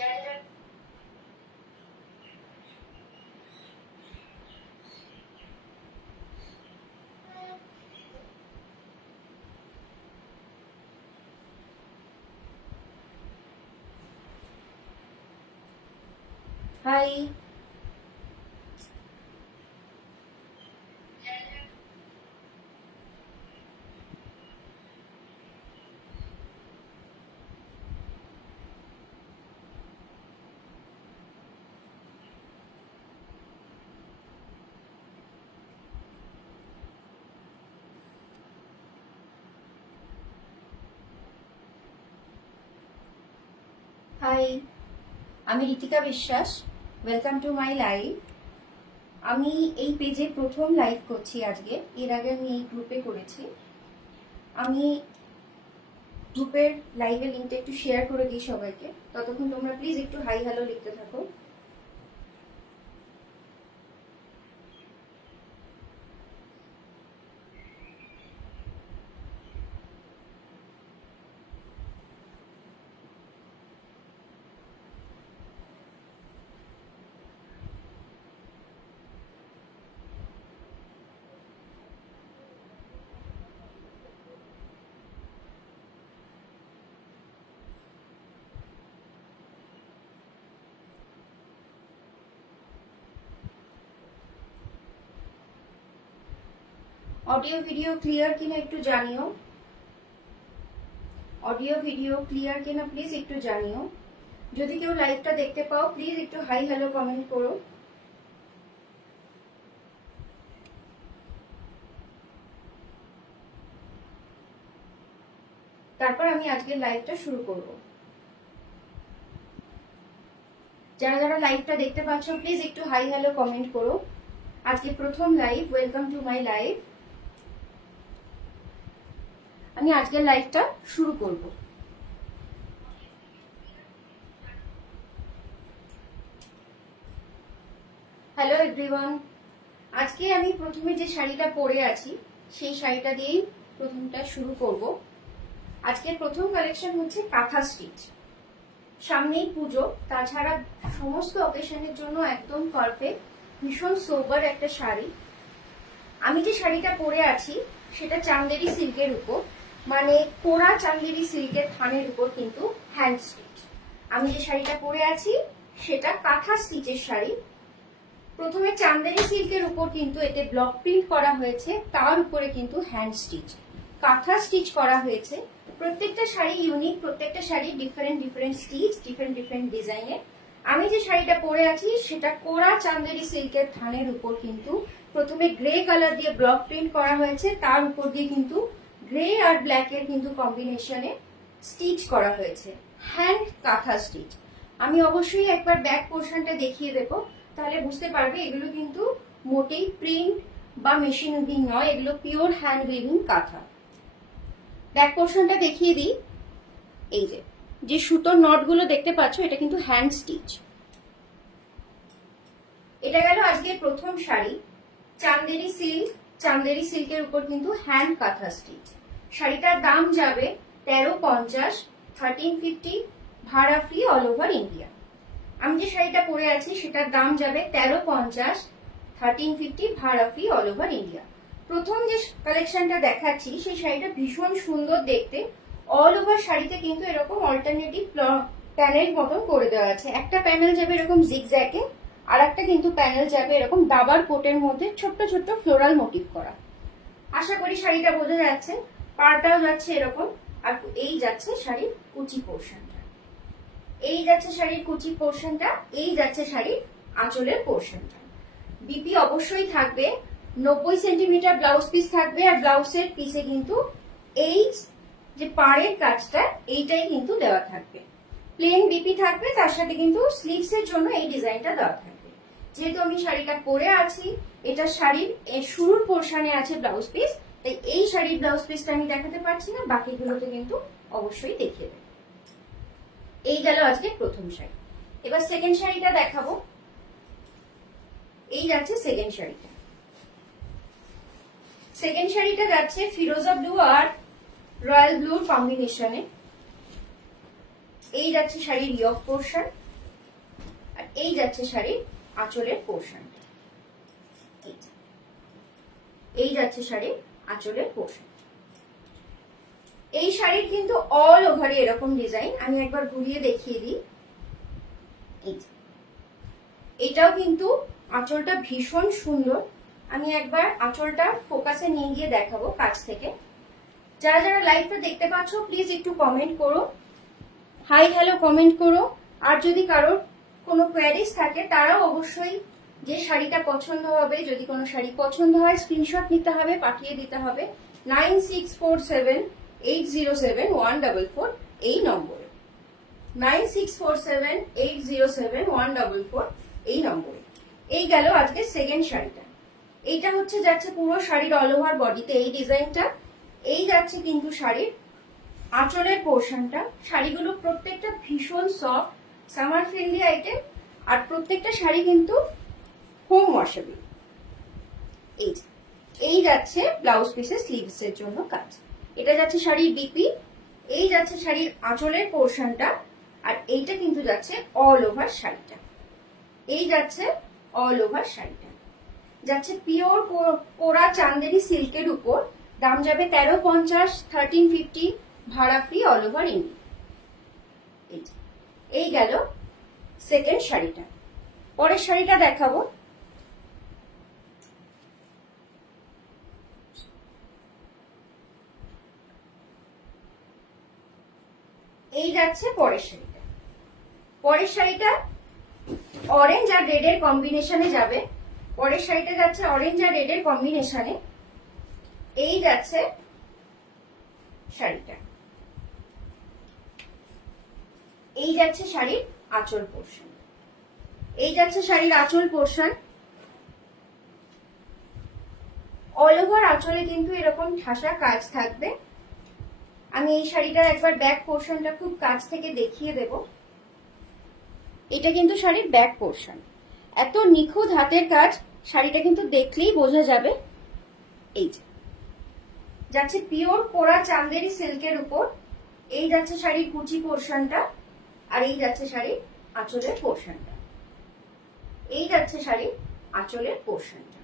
Hi. High, আমি ঋতিকা বিশ্বাস। Welcome to my live. আমি এই পেজে প্রথম লাইভ করছি আজকে। এর আগে আমি এই গ্রুপে করেছি। আমি গ্রুপের লাইভের লিঙ্কটা একটু শেয়ার করে দিই সবাইকে। ততক্ষণ তোমরা প্লিজ একটু হাই হ্যালো লিখতে থাকো। অডিও ভিডিও ক্লিয়ার কিনা একটু জানিও। অডিও ভিডিও ক্লিয়ার কিনা প্লিজ একটু জানিও। যদি কেউ লাইভটা দেখতে পাও প্লিজ একটু হাই হ্যালো কমেন্ট করো। তারপর আমি আজকের লাইভটা শুরু করব। যারা যারা লাইভটা দেখতে পাচ্ছ প্লিজ একটু হাই হ্যালো কমেন্ট করো। আজকে প্রথম live, welcome to my live. আমি আজকের লাইভটা শুরু করব। Hello everyone. আজকে আমি প্রথমে যে শাড়িটা পরে আছি সেই শাড়িটা দিয়েই প্রথমটা শুরু করব। আজকের প্রথম কালেকশন হচ্ছে কাঁথা স্টিচ। সামনেই পুজো, তাছাড়া সমস্ত অকেশনের জন্য একদম পারফেক্ট, ভীষণ সোবার একটা শাড়ি। আমি যে শাড়িটা পরে আছি সেটা চান্দেরি সিল্কের উপর, মানে কোরা চান্দেরি সিল্কের থানের উপর কিন্তু হ্যান্ড স্টিচ। আমি যে শাড়িটা পরে আছি সেটা কাঁথা স্টিচের শাড়ি। প্রথমে চান্দেরি সিল্কের উপর কিন্তু এতে ব্লক প্রিন্ট করা হয়েছে, তার উপরে কিন্তু হ্যান্ড স্টিচ কাঁথা স্টিচ করা হয়েছে। প্রত্যেকটা শাড়ি ইউনিক, প্রত্যেকটা sari different different stitch, different different ডিজাইনের। আমি যে শাড়িটা পরে আছি সেটা কোরা চান্দেরি সিল্কের থানের উপর কিন্তু প্রথমে গ্রে কালার দিয়ে ব্লক প্রিন্ট করা হয়েছে, তার উপর দিয়ে কিন্তু গ্রে আর ব্ল্যাক এর কিন্তু কম্বিনেশনে স্টিচ করা হয়েছে, হ্যান্ড কাঁথা স্টিচ। আমি অবশ্যই একবার ব্যাক পোর্শনটা দেখিয়ে দেবো, তাহলে বুঝতে পারবে এগুলো কিন্তু মোটেই প্রিন্ট বা মেশিন উইভিং নয়, এগুলো পিওর হ্যান্ড উইভিং কাঁথা। ব্যাক পোর্শনটা দেখিয়ে দিই। এই যে সুতোর নট গুলো দেখতে পাচ্ছ এটা কিন্তু হ্যান্ড স্টিচ। এটা গেল আজকে প্রথম শাড়ি, চান্দেরি সিল্ক। চান্দেরি সিল্কের উপর কিন্তু হ্যান্ড কাঁথা স্টিচ। শাড়িটার দাম যাবে 1350, 1350, ভাড়া ফ্রি অল ওভার ইন্ডিয়া। আমি যে শাড়িটা পরে আছি সেটার দাম যাবে 1350, 1350, ভাড়া ফ্রি অল ওভার ইন্ডিয়া। প্রথম যে কালেকশনটা দেখাচ্ছি সেই শাড়িটা ভীষণ সুন্দর দেখতে। অল ওভার শাড়িতে কিন্তু এরকম অল্টারনেটিভ প্যানেল মতন করে দেওয়া আছে। একটা প্যানেল যাবে এরকম জিগজ্যাগে, আর একটা কিন্তু প্যানেল যাবে এরকম দাবার কোটের মধ্যে ছোট্ট ছোট্ট ফ্লোরাল মোটিভ করা। আশা করি শাড়িটা বোঝা যাচ্ছে। পাড়টাও যাচ্ছে এরকম, আর এই যাচ্ছে শাড়ির কুচি পোর্শনটা, এই যাচ্ছে শাড়ির কুচি পোর্শনটা, এই যাচ্ছে শাড়ির আঁচলের পোর্শনটা। বিপি অবশ্যই থাকবে, 90 সেন্টিমিটার ব্লাউজ পিস থাকবে, আর ব্লাউজের পিসে কিন্তু এই যে পাড়ের কাজটা এইটাই কিন্তু দেওয়া থাকবে। প্লেন বিপি থাকবে, তার সাথে কিন্তু স্লিভস এর জন্য এই ডিজাইনটা দেওয়া থাকবে। যেহেতু আমি শাড়িটা পরে আছি, এটা শাড়ির শুরুর পোর্শনে আছে ব্লাউজ পিস, তাই এই শাড়ির ব্লাউজ পিসটা আমি দেখাতে পারছি না, বাকিগুলোতে কিন্তু অবশ্যই দেখিয়ে দেবো। এই গেল আজকে প্রথম শাড়ি। এবার সেকেন্ড শাড়িটা দেখাবো। এই যাচ্ছে সেকেন্ড শাড়িটা। সেকেন্ড শাড়িটা যাচ্ছে ফিরোজা ব্লু আর রয়্যাল ব্লুর কম্বিনেশনে। এই যাচ্ছে শাড়ির ইয়ক পোর্শন, এই যাচ্ছে শাড়ির আঁচলের পোর্শনটা, এই যাচ্ছে শাড়ির আঁচলের পোর্শন। এই শাড়ির কিন্তু অল ওভারই এরকম ডিজাইন, আমি একবার ঘুরিয়ে দেখিয়ে দিই। এটাও কিন্তু আঁচলটা ভীষণ সুন্দর, আমি একবার আঁচলটা ফোকাসে নিয়ে গিয়ে দেখাবো কাছ থেকে। যারা যারা লাইভটা দেখতে পাচ্ছ প্লিজ একটু কমেন্ট করো, হাই হ্যালো কমেন্ট করো। আর যদি কারোর কোনো কোয়ারিজ থাকে তারাও অবশ্যই যে শাড়িটা পছন্দ হবে, যদি কোনো শাড়ি পছন্দ হয় স্ক্রিনশট নিতে হবে, পাঠিয়ে দিতে হবে 9647807144 এই নম্বরে, 9647807144 এই নম্বরে। এই গেল আজকে সেকেন্ড শাড়িটা। এইটা হচ্ছে যাচ্ছে পুরো শাড়ির অল ওভার বডিতে এই ডিজাইনটা। এই যাচ্ছে কিন্তু শাড়ির আঁচলের পোর্শনটা। শাড়িগুলো প্রত্যেকটা ভীষণ সফট, সামার ফ্রেন্ডলি আইটেম, আর প্রত্যেকটা শাড়ি কিন্তু হোম ওয়াশেবল। এই যাচ্ছে ব্লাউজ পিসের স্লিভস এর জন্য কাজ। এটা যাচ্ছে শাড়ির বিপি, এই যাচ্ছে শাড়ির আঁচলের পোর্শনটা, আর এইটা কিন্তু যাচ্ছে অল ওভার শাড়িটা। এই যাচ্ছে অল ওভার শাড়িটা, যাচ্ছে পিওর কোরা চান্দেরি সিল্কের উপর। দাম যাবে 1350, 1350, ভাড়া ফ্রি অল ওভার ইন্ডিয়া। এই গেল সেকেন্ড শাড়িটা। পরের শাড়িটা দেখাবো। এই যাচ্ছে পরের শাড়িটা। পরের শাড়িটা অরেঞ্জ আর রেড এর কম্বিনেশনে যাবে। পরের শাড়িটা যাচ্ছে অরেঞ্জ আর রেড এর কম্বিনেশনে। এই যাচ্ছে শাড়িটা, এই যাচ্ছে শাড়ির আঁচল পোর্শন, এই যাচ্ছে শাড়ির আঁচল পোর্শন। অল ওভার আঁচলে কিন্তু এরকম ঠাসা কাজ থাকবে। আমি এই শাড়িটার একবার ব্যাক পোর্শনটা খুব কাছ থেকে দেখিয়ে দেব। এটা কিন্তু শাড়ির ব্যাক পোর্শন, এত নিখুঁত হাতের কাজ, শাড়িটা কিন্তু দেখলেই বোঝা যাবে। এই যাচ্ছে পিওর কোরা চান্দেরি সিল্কের উপর। এই যাচ্ছে শাড়ির কুচি পোর্শনটা, আর এই যাচ্ছে শাড়ির আঁচলের পোর্শনটা। এই যাচ্ছে শাড়ির আঁচলের পোর্শনটা।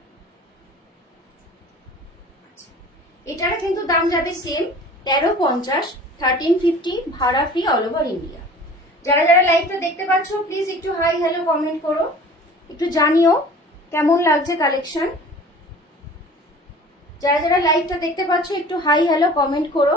এটার কিন্তু দাম যাবে সেম 1350, 1350, ভাড়া ফ্রি অল ওভার ইন্ডিয়া। যারা যারা লাইভটা দেখতে পাচ্ছ প্লিজ একটু হাই হ্যালো কমেন্ট করো, একটু জানিও কেমন লাগছে কালেকশন। যারা যারা লাইভটা দেখতে পাচ্ছ একটু হাই হ্যালো কমেন্ট করো।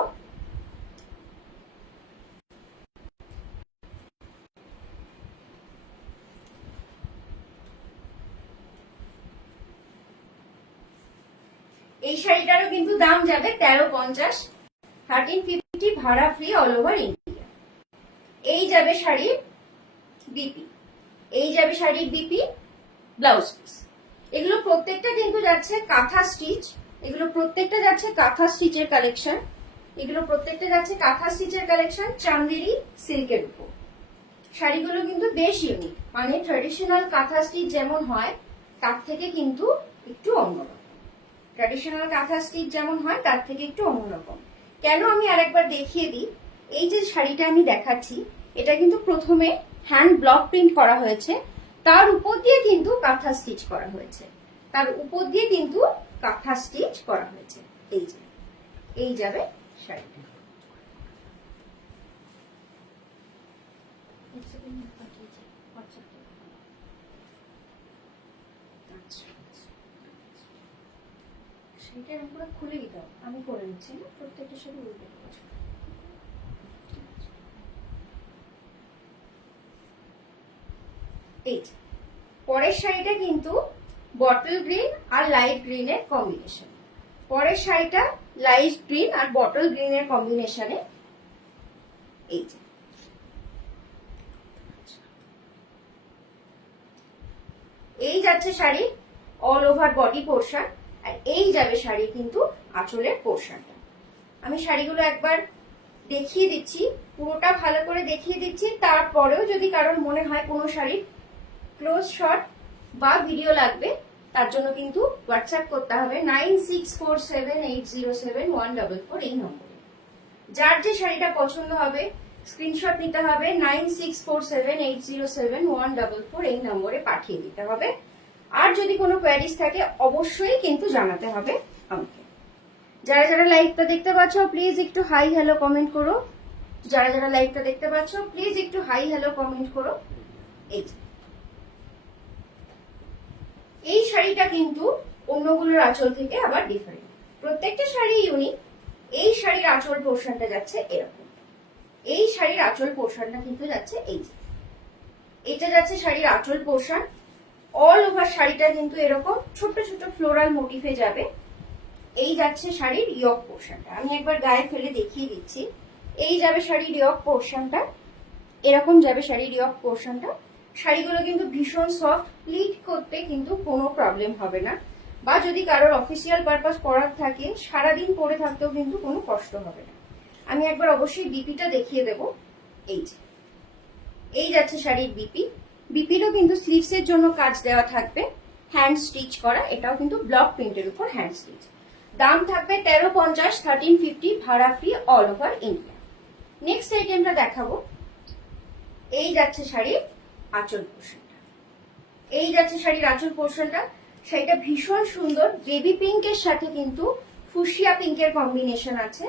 এই শাড়িটারও কিন্তু দাম যাবে 1350, 1350, ভাড়া ফ্রি অল ওভার ইন্ডিয়া। এই যাবে শাড়ির বিপি, এই যাবে শাড়ির বিপি ব্লাউজ পিস। এগুলো প্রত্যেকটা কিন্তু যাচ্ছে কাঁথা স্টিচ, এগুলো প্রত্যেকটা যাচ্ছে কাঁথা স্টিচের কালেকশন, এগুলো প্রত্যেকটা যাচ্ছে কাঁথা স্টিচের কালেকশন চান্দেরি সিল্কের উপর। শাড়িগুলো কিন্তু বেশ ইউনিক, মানে ট্রেডিশনাল কাঁথা স্টিচ যেমন হয় তার থেকে কিন্তু একটু অন্যরকম। ট্র্যাডিশনাল কাঁথা স্টিচ যেমন হয় তার থেকে একটু অন্যরকম। কেন আমি আরেকবার দেখিয়ে দিই। এই যে শাড়িটা আমি দেখাচ্ছি এটা কিন্তু প্রথমে হ্যান্ড ব্লক প্রিন্ট করা হয়েছে, তার উপর দিয়ে কিন্তু কাঁথা স্টিচ করা হয়েছে, তার উপর দিয়ে কিন্তু কাঁথা স্টিচ করা হয়েছে। এই যে এই যাবে শাড়িটা। সেটা আমি পুরো খুলেই দাও, আমি করে নিচ্ছি না, প্রত্যেকটা শাড়ি উল্টে দিচ্ছি। এই পরের শাড়িটা কিন্তু বটল গ্রিন আর লাইট গ্রিনের কম্বিনেশন। পরের শাড়িটা লাইট গ্রিন আর বটল গ্রিনের কম্বিনেশনে। এই যে এই যাচ্ছে sari all over body portion, আর এই যাবে শাড়ি কিন্তু আঁচলের পোর্শনটা। আমি শাড়িগুলো একবার দেখিয়ে দিচ্ছি, পুরোটা ভালো করে দেখিয়ে দিচ্ছি। তারপরেও যদি কারোর মনে হয় কোনো শাড়ির ক্লোজ শট বা ভিডিও লাগবে তার জন্য কিন্তু হোয়াটসঅ্যাপ করতে হবে 9647807144 এই নম্বরে। যার যে শাড়িটা পছন্দ হবে স্ক্রিনশট নিতে হবে 9647807144 এই নম্বরে পাঠিয়ে দিতে হবে। আর যদি কোনো কোয়ারিজ থাকে অবশ্যই কিন্তু জানাতে হবে আমাকে। যারা যারা লাইভটা দেখতে পাচ্ছ প্লিজ একটু হাই হ্যালো কমেন্ট করো। যারা যারা লাইভটা দেখতে পাচ্ছ প্লিজ একটু হাই হ্যালো কমেন্ট করো। এই শাড়িটা কিন্তু অন্যগুলোর আঁচল থেকে আবার ডিফারেন্ট, প্রত্যেকটা শাড়ি ইউনিক। এই শাড়ির আঁচল পোর্শনটা যাচ্ছে এরকম, এই শাড়ির আঁচল পোর্শনটা কিন্তু যাচ্ছে এই যে, এটা যাচ্ছে শাড়ির আঁচল পোর্শন। অল ওভার শাড়িটা কিন্তু এরকম ছোট ছোট ফ্লোরাল মোটিফে যাবে। এই যাচ্ছে শাড়ির ইয়ক পোর্শনটা, আমি একবার গায়ে ফেলে দেখিয়ে দিচ্ছি। এই যাবে শাড়ির ইয়ক পোর্শনটা, এরকম যাবে শাড়ির ইয়ক পোর্শনটা। শাড়িগুলো কিন্তু ভীষণ সফট, প্লিট করতে কিন্তু কোনো প্রবলেম হবে না, বা যদি কারোর অফিসিয়াল পারপাস পরার থাকে সারাদিন পরে থাকতেও কিন্তু কোনো কষ্ট হবে না। আমি একবার অবশ্যই বিপিটা দেখিয়ে দেব। এই যে এই যাচ্ছে শাড়ির বিপি, বিপিরও কিন্তু স্লিভস এর জন্য কাজ দেওয়া থাকবে, হ্যান্ড স্টিচ করা, এটাও কিন্তু ব্লক প্রিন্টের উপর হ্যান্ড স্টিচ। দাম থাকবে 1350, 1350, ভাড়া free all over India. Next আইটেমটা দেখাবো। এই যাচ্ছে শাড়ির আঁচল পোর্শনটা, এই যাচ্ছে শাড়ির আঁচল পোর্শনটা। শাড়িটা ভীষণ সুন্দর, বেবি পিঙ্কের সাথে কিন্তু ফুসিয়া পিঙ্কের কম্বিনেশন আছে।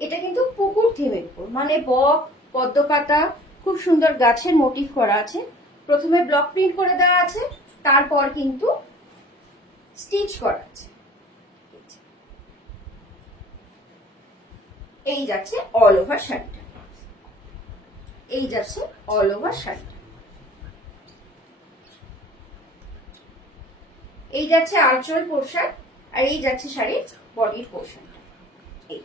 এটা কিন্তু পুকুর থিমের উপর, মানে বক পদ্মপাতা খুব সুন্দর গাছের মোটিভ করা আছে। প্রথমে ব্লক প্রিন্ট করে দেওয়া আছে, তারপর কিন্তু স্টিচ করা আছে। এই যাচ্ছে অল ওভার শাড়িটা, এই যাচ্ছে অল ওভার শাড়িটা। এই যাচ্ছে আঁচল পোর্শন, আর এই যাচ্ছে শাড়ির বডির পোর্শন। এই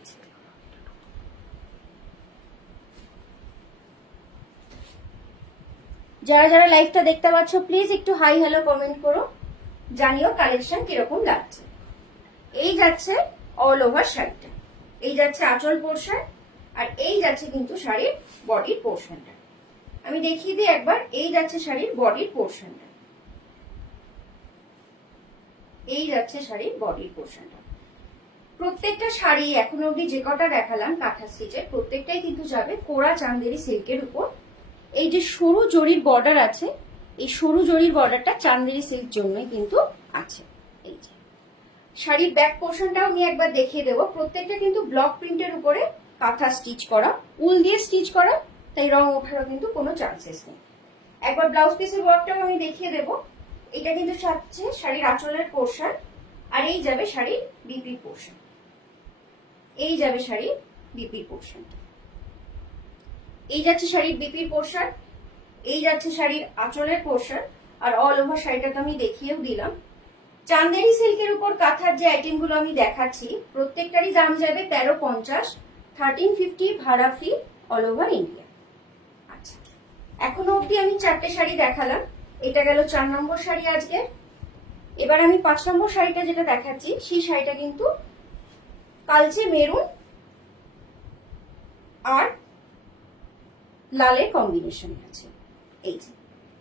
যারা যারা লাইভটা দেখতে পাচ্ছ প্লিজ একটু হাই হ্যালো কমেন্ট করো, জানিও কালেকশন কিরকম লাগছে। এই যাচ্ছে অল ওভার শাড়িটা, এই যাচ্ছে আঁচল পোর্শন, আর এই যাচ্ছে কিন্তু শাড়ির বডির পোর্শনটা। আমি দেখিয়ে দিই একবার। এই যাচ্ছে শাড়ির বডির পোর্শনটা, এই যাচ্ছে শাড়ির বডির পোর্শনটা। প্রত্যেকটা শাড়ি এখন অবধি যে কটা দেখালাম কাঁথা স্টিচের, প্রত্যেকটাই কিন্তু যাবে কোরা চান্দেরি সিল্কের উপর। এই যে সরু জরির বর্ডার আছে, এই সরু জরির বর্ডারটা চান্দেরি সিল্ক জন্যই কিন্তু আছে। এই যে শাড়ির ব্যাক পোর্শনটাও আমি একবার দেখিয়ে দেবো। প্রত্যেকটা কিন্তু ব্লক প্রিন্টের উপরে কাঁথা স্টিচ করা, উল দিয়ে স্টিচ করা, তাই রং ওঠারও কিন্তু কোনো চান্সেস নেই। একবার ব্লাউজ পিসের ওয়ার্কটাও আমি দেখিয়ে দেবো। এটা কিন্তু থাকছে শাড়ির আঁচলের পোর্শন, আর এই যাবে শাড়ির বিপি পোর্শন, এই যাবে শাড়ির বিপি পোর্শন। এই যাচ্ছে শাড়ির বিপির পোর্শন, এই যাচ্ছে শাড়ির আঁচলের পোর্শন, আর অল ওভার শাড়িটাকে আমি দেখিয়েও দিলাম। চান্দেরি সিল্কের উপর কাঁথার যে আইটেমগুলো আমি দেখাচ্ছি প্রত্যেকটারই দাম যাবে 1350, 1350, ভাড়া ফ্রি অল ওভার ইন্ডিয়া। আচ্ছা, এখনো অবধি আমি 4টে শাড়ি দেখালাম, এটা গেল 4 নম্বর শাড়ি আজকে। এবার আমি 5 নম্বর শাড়িটা যেটা দেখাচ্ছি সেই শাড়িটা কিন্তু কালচে মেরুন আর লালের কম্বিনেশন আছে। এই যে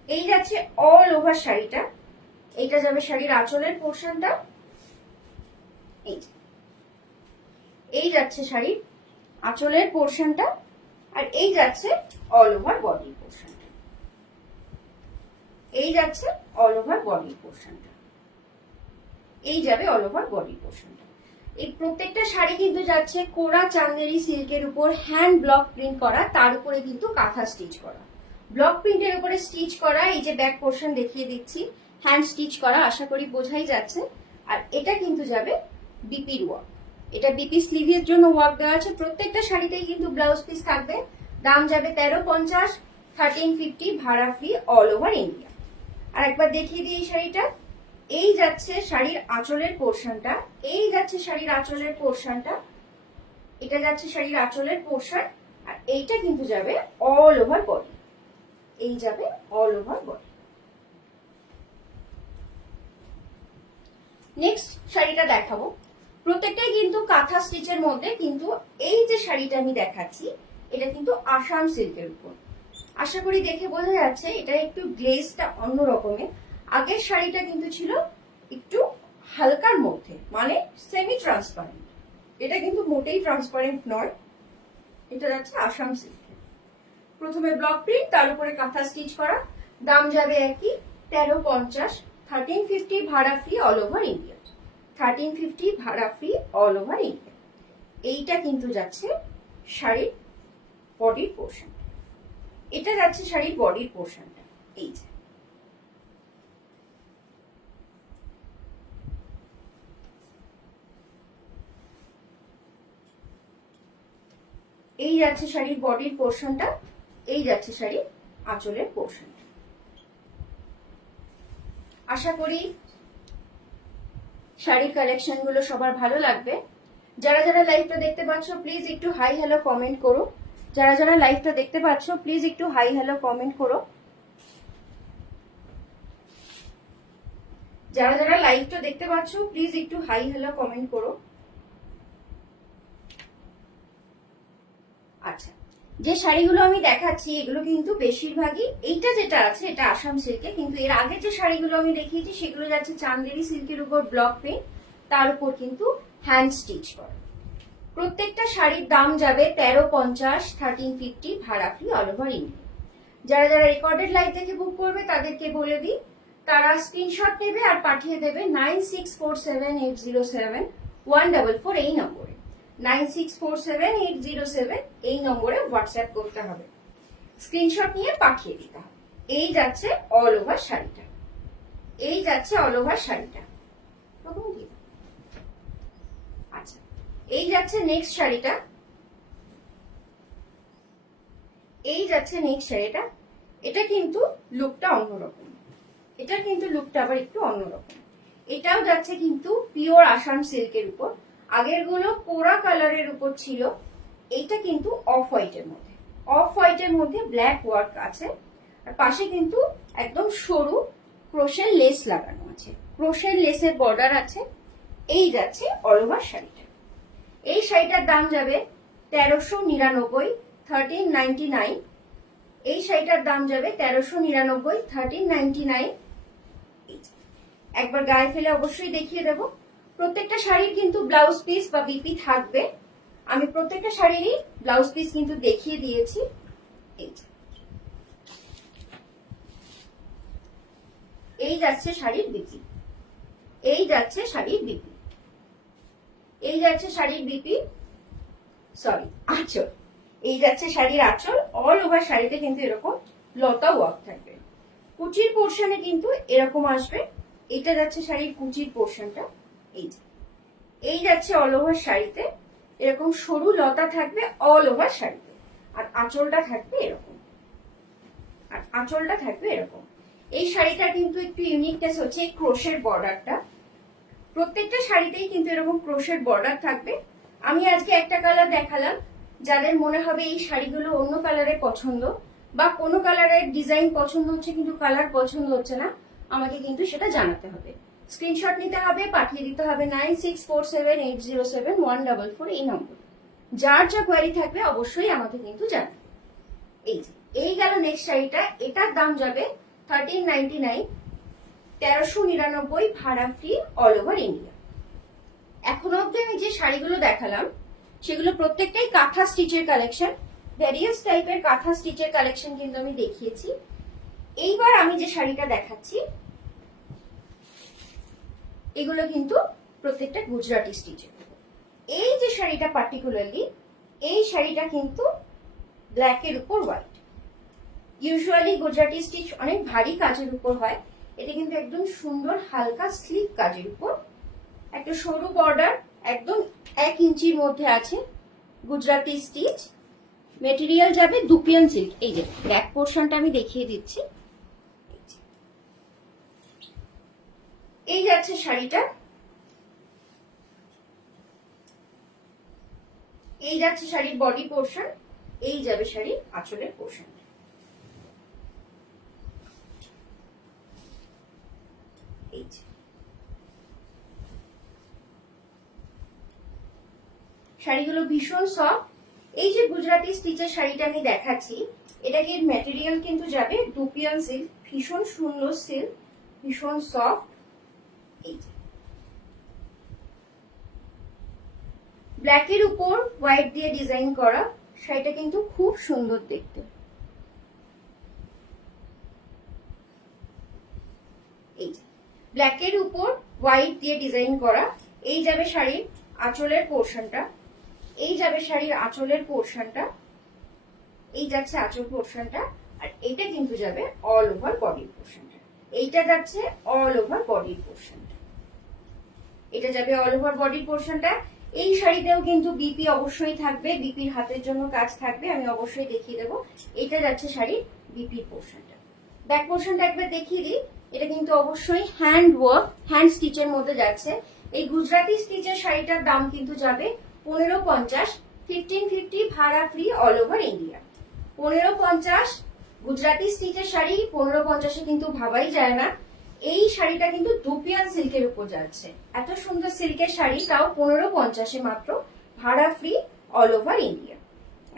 এই যাচ্ছে অল ওভার শাড়িটা, এইটা যাবে শাড়ির আঁচলের পোর্শনটা। এই যে এই যাচ্ছে শাড়ির আঁচলের পোর্শনটা, আর এই যাচ্ছে অল ওভার বডি পোর্শনটা, এই যাচ্ছে অল ওভার বডি পোর্শনটা, এই যাবে অল ওভার বডি পোর্শনটা। এই প্রত্যেকটা শাড়ি কিন্তু যাচ্ছে কোরা চান্দেরি সিল্কের উপর হ্যান্ড ব্লক প্রিন্ট করা, তার উপরে কিন্তু কাঁথা স্টিচ করা, ব্লক প্রিন্টের উপরে স্টিচ করা। এই যে ব্যাক পোর্শন দেখিয়ে দিচ্ছি, হ্যান্ড স্টিচ করা, আশা করি বোঝাই যাচ্ছে। আর এটা কিন্তু যাবে বিপির ওয়ার্ক, এটা বিপি স্লিভের জন্য ওয়ার্ক দেওয়া আছে। প্রত্যেকটা শাড়িতেই কিন্তু ব্লাউজ পিস থাকবে। দাম যাবে 1350, 1350, ভাড়া ফ্রি অল ওভার ইন্ডিয়া। আর একবার দেখিয়ে দিই এই শাড়িটা। এই যাচ্ছে শাড়ির আঁচলের পোর্শনটা, এই যাচ্ছে শাড়ির আঁচলের পোর্শনটা, এটা যাচ্ছে শাড়ির আঁচলের পোর্শন, আর এইটা কিন্তু যাবে অল ওভার বডি, এই যাবে অল ওভার বডি। নেক্সট শাড়িটা দেখাবো, প্রত্যেকটাই কিন্তু কাঁথা স্টিচের মধ্যে, কিন্তু এই যে শাড়িটা আমি দেখাচ্ছি এটা কিন্তু আসাম সিল্কের উপর। আশা করি দেখে বোঝা যাচ্ছে এটা একটু গ্লেজটা অন্য রকমের। আগের শাড়িটা কিন্তু ছিল একটু হালকার মধ্যে, মানে সেমি ট্রান্সপারেন্ট, এটা কিন্তু মোটেই ট্রান্সপারেন্ট নয়। এটা যাচ্ছে আসাম সিল্ক, প্রথমে ব্লক প্রিন্ট, তার উপরে কাঁথা স্টিচ করা। দাম যাবে একই, 1350, 1350 ভাড়া ফ্রি অল ওভার ইন্ডিয়া। 1350 ভাড়া ফ্রি অল ওভার ইন্ডিয়া। এইটা কিন্তু যাচ্ছে শাড়ির বডির পোর্শন, এটা যাচ্ছে শাড়ির বডির পোর্শনটা। এই যে এই যাচ্ছে শাড়ির বডির পোর্শনটা, এই যাচ্ছে শাড়ির আঁচলের পোর্শনটা। আশা করি শাড়ির কালেকশন গুলো সবার ভালো লাগবে। যারা যারা লাইভটা দেখতে পাচ্ছ প্লিজ একটু হাই হ্যালো কমেন্ট করো। যারা যারা লাইভটা দেখতে পাচ্ছ প্লিজ একটু হাই হ্যালো কমেন্ট করো। যারা যারা লাইভটা দেখতে পাচ্ছ প্লিজ একটু হাই হ্যালো কমেন্ট করো। আচ্ছা, যে শাড়িগুলো আমি দেখাচ্ছি এগুলো কিন্তু বেশিরভাগই, এইটা যেটা আছে এটা আসাম সিল্কে, কিন্তু এর আগে যে শাড়িগুলো আমি দেখিয়েছি সেগুলো যাচ্ছে চান্দেরি সিল্কের উপর ব্লক প্রিন্ট, তার উপর কিন্তু হ্যান্ড স্টিচ করা। প্রত্যেকটা শাড়ির দাম যাবে 1350, 1350 ভাড়া ফ্রি অল ওভার ইন্ডিয়া। যারা যারা রেকর্ডেড লাইভ দেখে বুক করবে তাদেরকে বলে দিই, তারা স্ক্রিনশট নেবে আর পাঠিয়ে দেবে 9647807144 এই নম্বরে। 96478071 এই নম্বরে হোয়াটসঅ্যাপ করতে হবে, স্ক্রিনশট নিয়ে পাঠিয়ে দিতে হবে। এই যাচ্ছে অল ওভার শাড়িটা, এই যাচ্ছে অল ওভার শাড়িটা। আচ্ছা, এই যাচ্ছে নেক্সট শাড়িটা, এই যাচ্ছে নেক্সট শাড়িটা। এটা কিন্তু লুকটা অন্যরকম, এটা কিন্তু লুকটা আবার একটু অন্যরকম। এটাও যাচ্ছে কিন্তু পিওর আসাম সিল্কের উপর। আগের গুলো কোরা কালারের উপর ছিল, এইটা কিন্তু অফ হোয়াইটের মধ্যে, অফ হোয়াইটের মধ্যে ব্ল্যাক ওয়ার্ক আছে। আর পাশে কিন্তু একদম সরু ক্রোশের লেস লাগানো আছে, ক্রোশের লেসের বর্ডার আছে। এই যাচ্ছে অল ওভার শাড়িটা। এই শাড়িটার দাম যাবে 1399, 1399। এই শাড়িটার দাম যাবে 1399, 1399। একবার গায়ে ফেলে অবশ্যই দেখিয়ে দেব। প্রত্যেকটা শাড়ির কিন্তু ব্লাউজ পিস বা বিপি থাকবে, আমি প্রত্যেকটা শাড়িরই ব্লাউজ পিস কিন্তু দেখিয়ে দিয়েছি। এই যাচ্ছে শাড়ির বিপি, এই যাচ্ছে শাড়ির বিপি, এই যাচ্ছে শাড়ির বিপি, সরি আঁচল, এই যাচ্ছে শাড়ির আঁচল। অল ওভার শাড়িতে কিন্তু এরকম লতা ওয়ার্ক থাকবে। কুচির পোর্শনে কিন্তু এরকম আসবে। এটা যাচ্ছে শাড়ির কুচির পোর্শনটা। এই যাচ্ছে অল ওভার শাড়িতে এরকম সরু লতা থাকবে অল ওভার শাড়িতে। আর আঁচলটা থাকবে এরকম, আর আঁচলটা থাকবে এরকম। এই শাড়িটা কিন্তু একটু ইউনিকনেস হচ্ছে এই ক্রোশের বর্ডারটা। প্রত্যেকটা শাড়িতেই কিন্তু এরকম ক্রোশের বর্ডার থাকবে। আমি আজকে একটা কালার দেখালাম, যাদের মনে হবে এই শাড়িগুলো অন্য কালারের পছন্দ বা কোনো কালারের ডিজাইন পছন্দ হচ্ছে কিন্তু কালার পছন্দ হচ্ছে না, আমাকে কিন্তু সেটা জানাতে হবে। স্ক্রিনশট নিতে হবে, পাঠিয়ে দিতে হবে 9647807144 এই নম্বর। যার যা কোয়ারি থাকবে অবশ্যই আমাকে কিন্তু জানাবে। এই গেল নেক্সট শাড়িটা, এটার দাম যাবে 1399, 1399 ভাড়া ফ্রি অল ওভার ইন্ডিয়া। এখন অব্দি আমি যে শাড়িগুলো দেখালাম সেগুলো প্রত্যেকটাই কাঁথা স্টিচের কালেকশন, ভ্যারিয়াস টাইপের কাঁথা স্টিচের কালেকশন কিন্তু আমি দেখিয়েছি। এইবার আমি যে শাড়িটা দেখাচ্ছি এগুলো কিন্তু প্রত্যেকটা গুজরাটি স্টিচের। এই যে শাড়িটা পার্টিকুলারলি, এই শাড়িটা কিন্তু ব্ল্যাকের উপর হোয়াইট। ইউজুয়ালি গুজরাটি স্টিচ অনেক ভারী কাজের উপর হয়, এটা কিন্তু একদম সুন্দর হালকা স্লিক কাজের উপর। একটা সরু বর্ডার, একদম 1 ইঞ্চির মধ্যে আছে গুজরাটি স্টিচ। মেটেরিয়াল যাবে দুপিয়ান সিল্ক। এই যে ব্যাক পোর্শনটা আমি দেখিয়ে দিচ্ছি। এই যাচ্ছে শাড়িটা, এই যাচ্ছে শাড়ির বডি পোর্শন, এই যাবে শাড়ির আঁচলের পোর্শন। এই যে শাড়িগুলো ভীষণ সফট। এই যে গুজরাটি স্টিচের শাড়িটা আমি দেখাচ্ছি, এটাকে ম্যাটেরিয়াল কিন্তু যাবে দুপিয়ান সিল্ক, ভীষণ সুন্দর সিল্ক, ভীষণ সফট। এই ব্ল্যাকের উপর হোয়াইট দিয়ে ডিজাইন করা শাড়িটা কিন্তু খুব সুন্দর দেখতে। ব্ল্যাকের উপর হোয়াইট দিয়ে ডিজাইন করা। এই যাবে শাড়ির আঁচলের পোর্শনটা, এই যাবে শাড়ির আঁচলের পোর্শনটা, এই যাচ্ছে আঁচল পোর্শনটা, আর এইটা কিন্তু যাবে অল ওভার বডির পোর্শনটা। এইটা যাচ্ছে অল ওভার বডির পোর্শনটা, এটা যাবে অল ওভার বডির পোর্শনটা। এই শাড়িতেও কিন্তু বিপি অবশ্যই থাকবে, বিপির হাতের জন্য কাজ থাকবে, আমি অবশ্যই দেখিয়ে দেবো। এটা যাচ্ছে শাড়ির বিপির পোর্শনটা। ব্যাক পোর্শনটা একবার দেখিয়ে দিই। এটা কিন্তু অবশ্যই হ্যান্ড ওয়ার্ক, হ্যান্ড স্টিচের মধ্যে যাচ্ছে। এই গুজরাটি স্টিচের শাড়িটার দাম কিন্তু যাবে 1550, 1550 ভাড়া free all over India. 1550 Gujarati স্টিচের শাড়ি 1550-এ কিন্তু ভাবাই যায় না। এই শাড়িটা কিন্তু দুপিয়ান সিল্কের উপর যাচ্ছে, এত সুন্দর সিল্কের শাড়ি, তাও 1550-এ মাত্র, ভাড়া ফ্রি অল ওভার ইন্ডিয়া।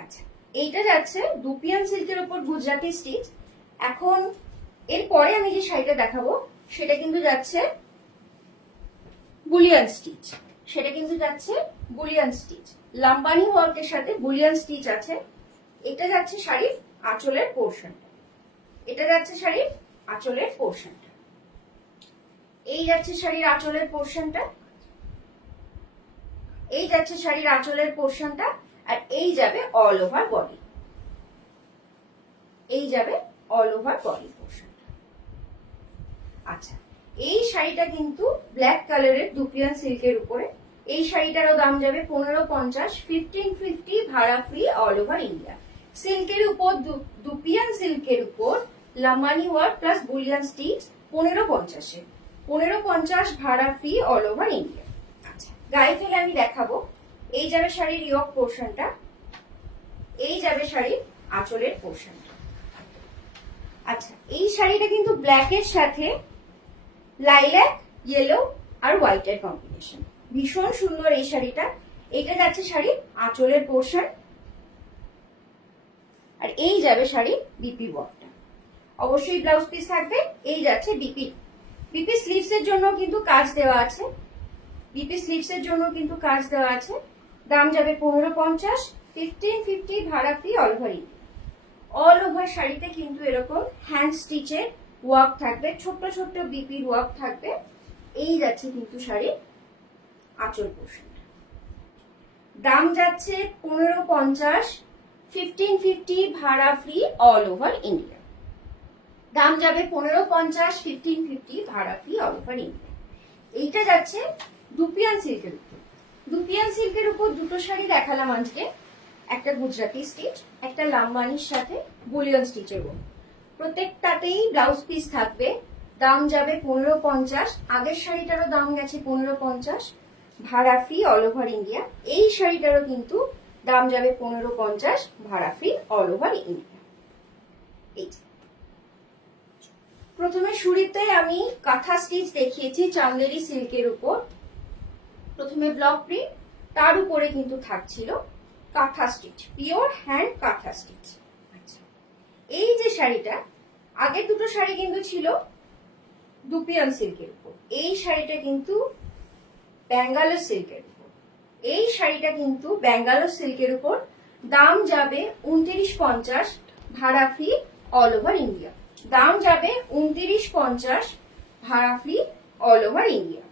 আচ্ছা, এইটা যাচ্ছে দুপিয়ান সিল্কের উপর গুজরাটি স্টিচ। এখন এরপরে আমি যে শাড়িটা দেখাবো সেটা কিন্তু যাচ্ছে বুলিয়ান স্টিচ, সেটা কিন্তু যাচ্ছে বুলিয়ান স্টিচ, লাম্বানি ওয়ার্কের সাথে বুলিয়ান স্টিচ আছে। এটা যাচ্ছে শাড়ির আঁচলের পোর্শনটা, এটা যাচ্ছে শাড়ির আঁচলের পোর্শনটা, এই যাচ্ছে শাড়ির আঁচলের পোর্শনটা, এই যাচ্ছে শাড়ির আঁচলের পোর্শনটা, আর এই যাবে অল ওভার বডি, এই যাবে অল ওভার বডি পোর্শনটা। আচ্ছা, এই শাড়িটা কিন্তু ব্ল্যাক কালারের দুপিয়ান সিল্কের উপরে। এই শাড়িটারও দাম যাবে 1550, 1550 ভাড়া ফ্রি অল ওভার ইন্ডিয়া। সিল্কের উপর দুপিয়ান সিল্কের উপর Lambani work plus bullion stitch 1550-এ, 1550 ভাড়া ফ্রি অল ওভার ইন্ডিয়া। আচ্ছা, গায়ে ফেলে আমি দেখাবো। এই যাবে শাড়ির ইয়ক পোর্শনটা, এই যাবে শাড়ির আঁচলের পোর্শনটা। আচ্ছা, এই শাড়িটা কিন্তু ব্ল্যাকের সাথে লাইল্যাক, ইয়েলো আর হোয়াইটের কম্বিনেশন, ভীষণ সুন্দর এই শাড়িটা। এটা যাচ্ছে শাড়ির আঁচলের পোর্শন, আর এই যাবে শাড়ির বিপি ওয়ার্কটা। অবশ্যই ব্লাউজ পিস থাকবে। এই যাচ্ছে বিপি, বিপি স্লিভস এর জন্য কিন্তু কাজ দেওয়া আছে, বিপি স্লিভস এর জন্য কিন্তু কাজ দেওয়া আছে। দাম যাবে 1550, 1550 ভাড়া free all over India. All over শাড়িতে কিন্তু এরকম হ্যান্ড স্টিচের ওয়ার্ক থাকবে, ছোট্ট ছোট্ট বিপির ওয়ার্ক থাকবে। এই যাচ্ছে কিন্তু শাড়ির আঁচল পোর্শনটা। দাম যাচ্ছে 1550, 1550 ভাড়া ফ্রি অল ওভার ইন্ডিয়া। দাম যাবে 1550, 1550 ভাড়া ফ্রি অল ওভার ইন্ডিয়া। এইটা যাচ্ছে দুপিয়ান সিল্কের উপর। দুপিয়ান সিল্কের উপর দুটো শাড়ি দেখালাম আজকে, একটা গুজরাটি স্টিচ, একটা লাম্বানির সাথে বুলিয়ান স্টিচের উপর। প্রত্যেকটাতেই ব্লাউজ পিস থাকবে। দাম যাবে 1550, আগের শাড়িটারও দাম গেছে 1550 ভাড়া ফ্রি অল ওভার ইন্ডিয়া। এই শাড়িটারও কিন্তু দাম যাবে 1550 ভাড়া ফ্রি অল ওভার ইন্ডিয়া। প্রথমে শুরুতে আমি কাঁথা স্টিচ দেখিয়েছি চান্দেরি সিল্কের উপর, প্রথমে ব্লক প্রিন্ট, তার উপরে কিন্তু থাকছিল কাঁথা স্টিচ, পিওর হ্যান্ড কাঁথা স্টিচ। আচ্ছা, এই যে শাড়িটা, আগের দুটো শাড়ি কিন্তু ছিল দুপিয়ান সিল্কের উপর, এই শাড়িটা কিন্তু ব্যাঙ্গালোর সিল্কের উপর, এই শাড়িটা কিন্তু ব্যাঙ্গালোর সিল্কের উপর। দাম যাবে 2950 ভাড়া ফ্রি অল ওভার ইন্ডিয়া। দাম যাবে 2950 ভাড়া ফ্রি অল ওভার ইন্ডিয়া।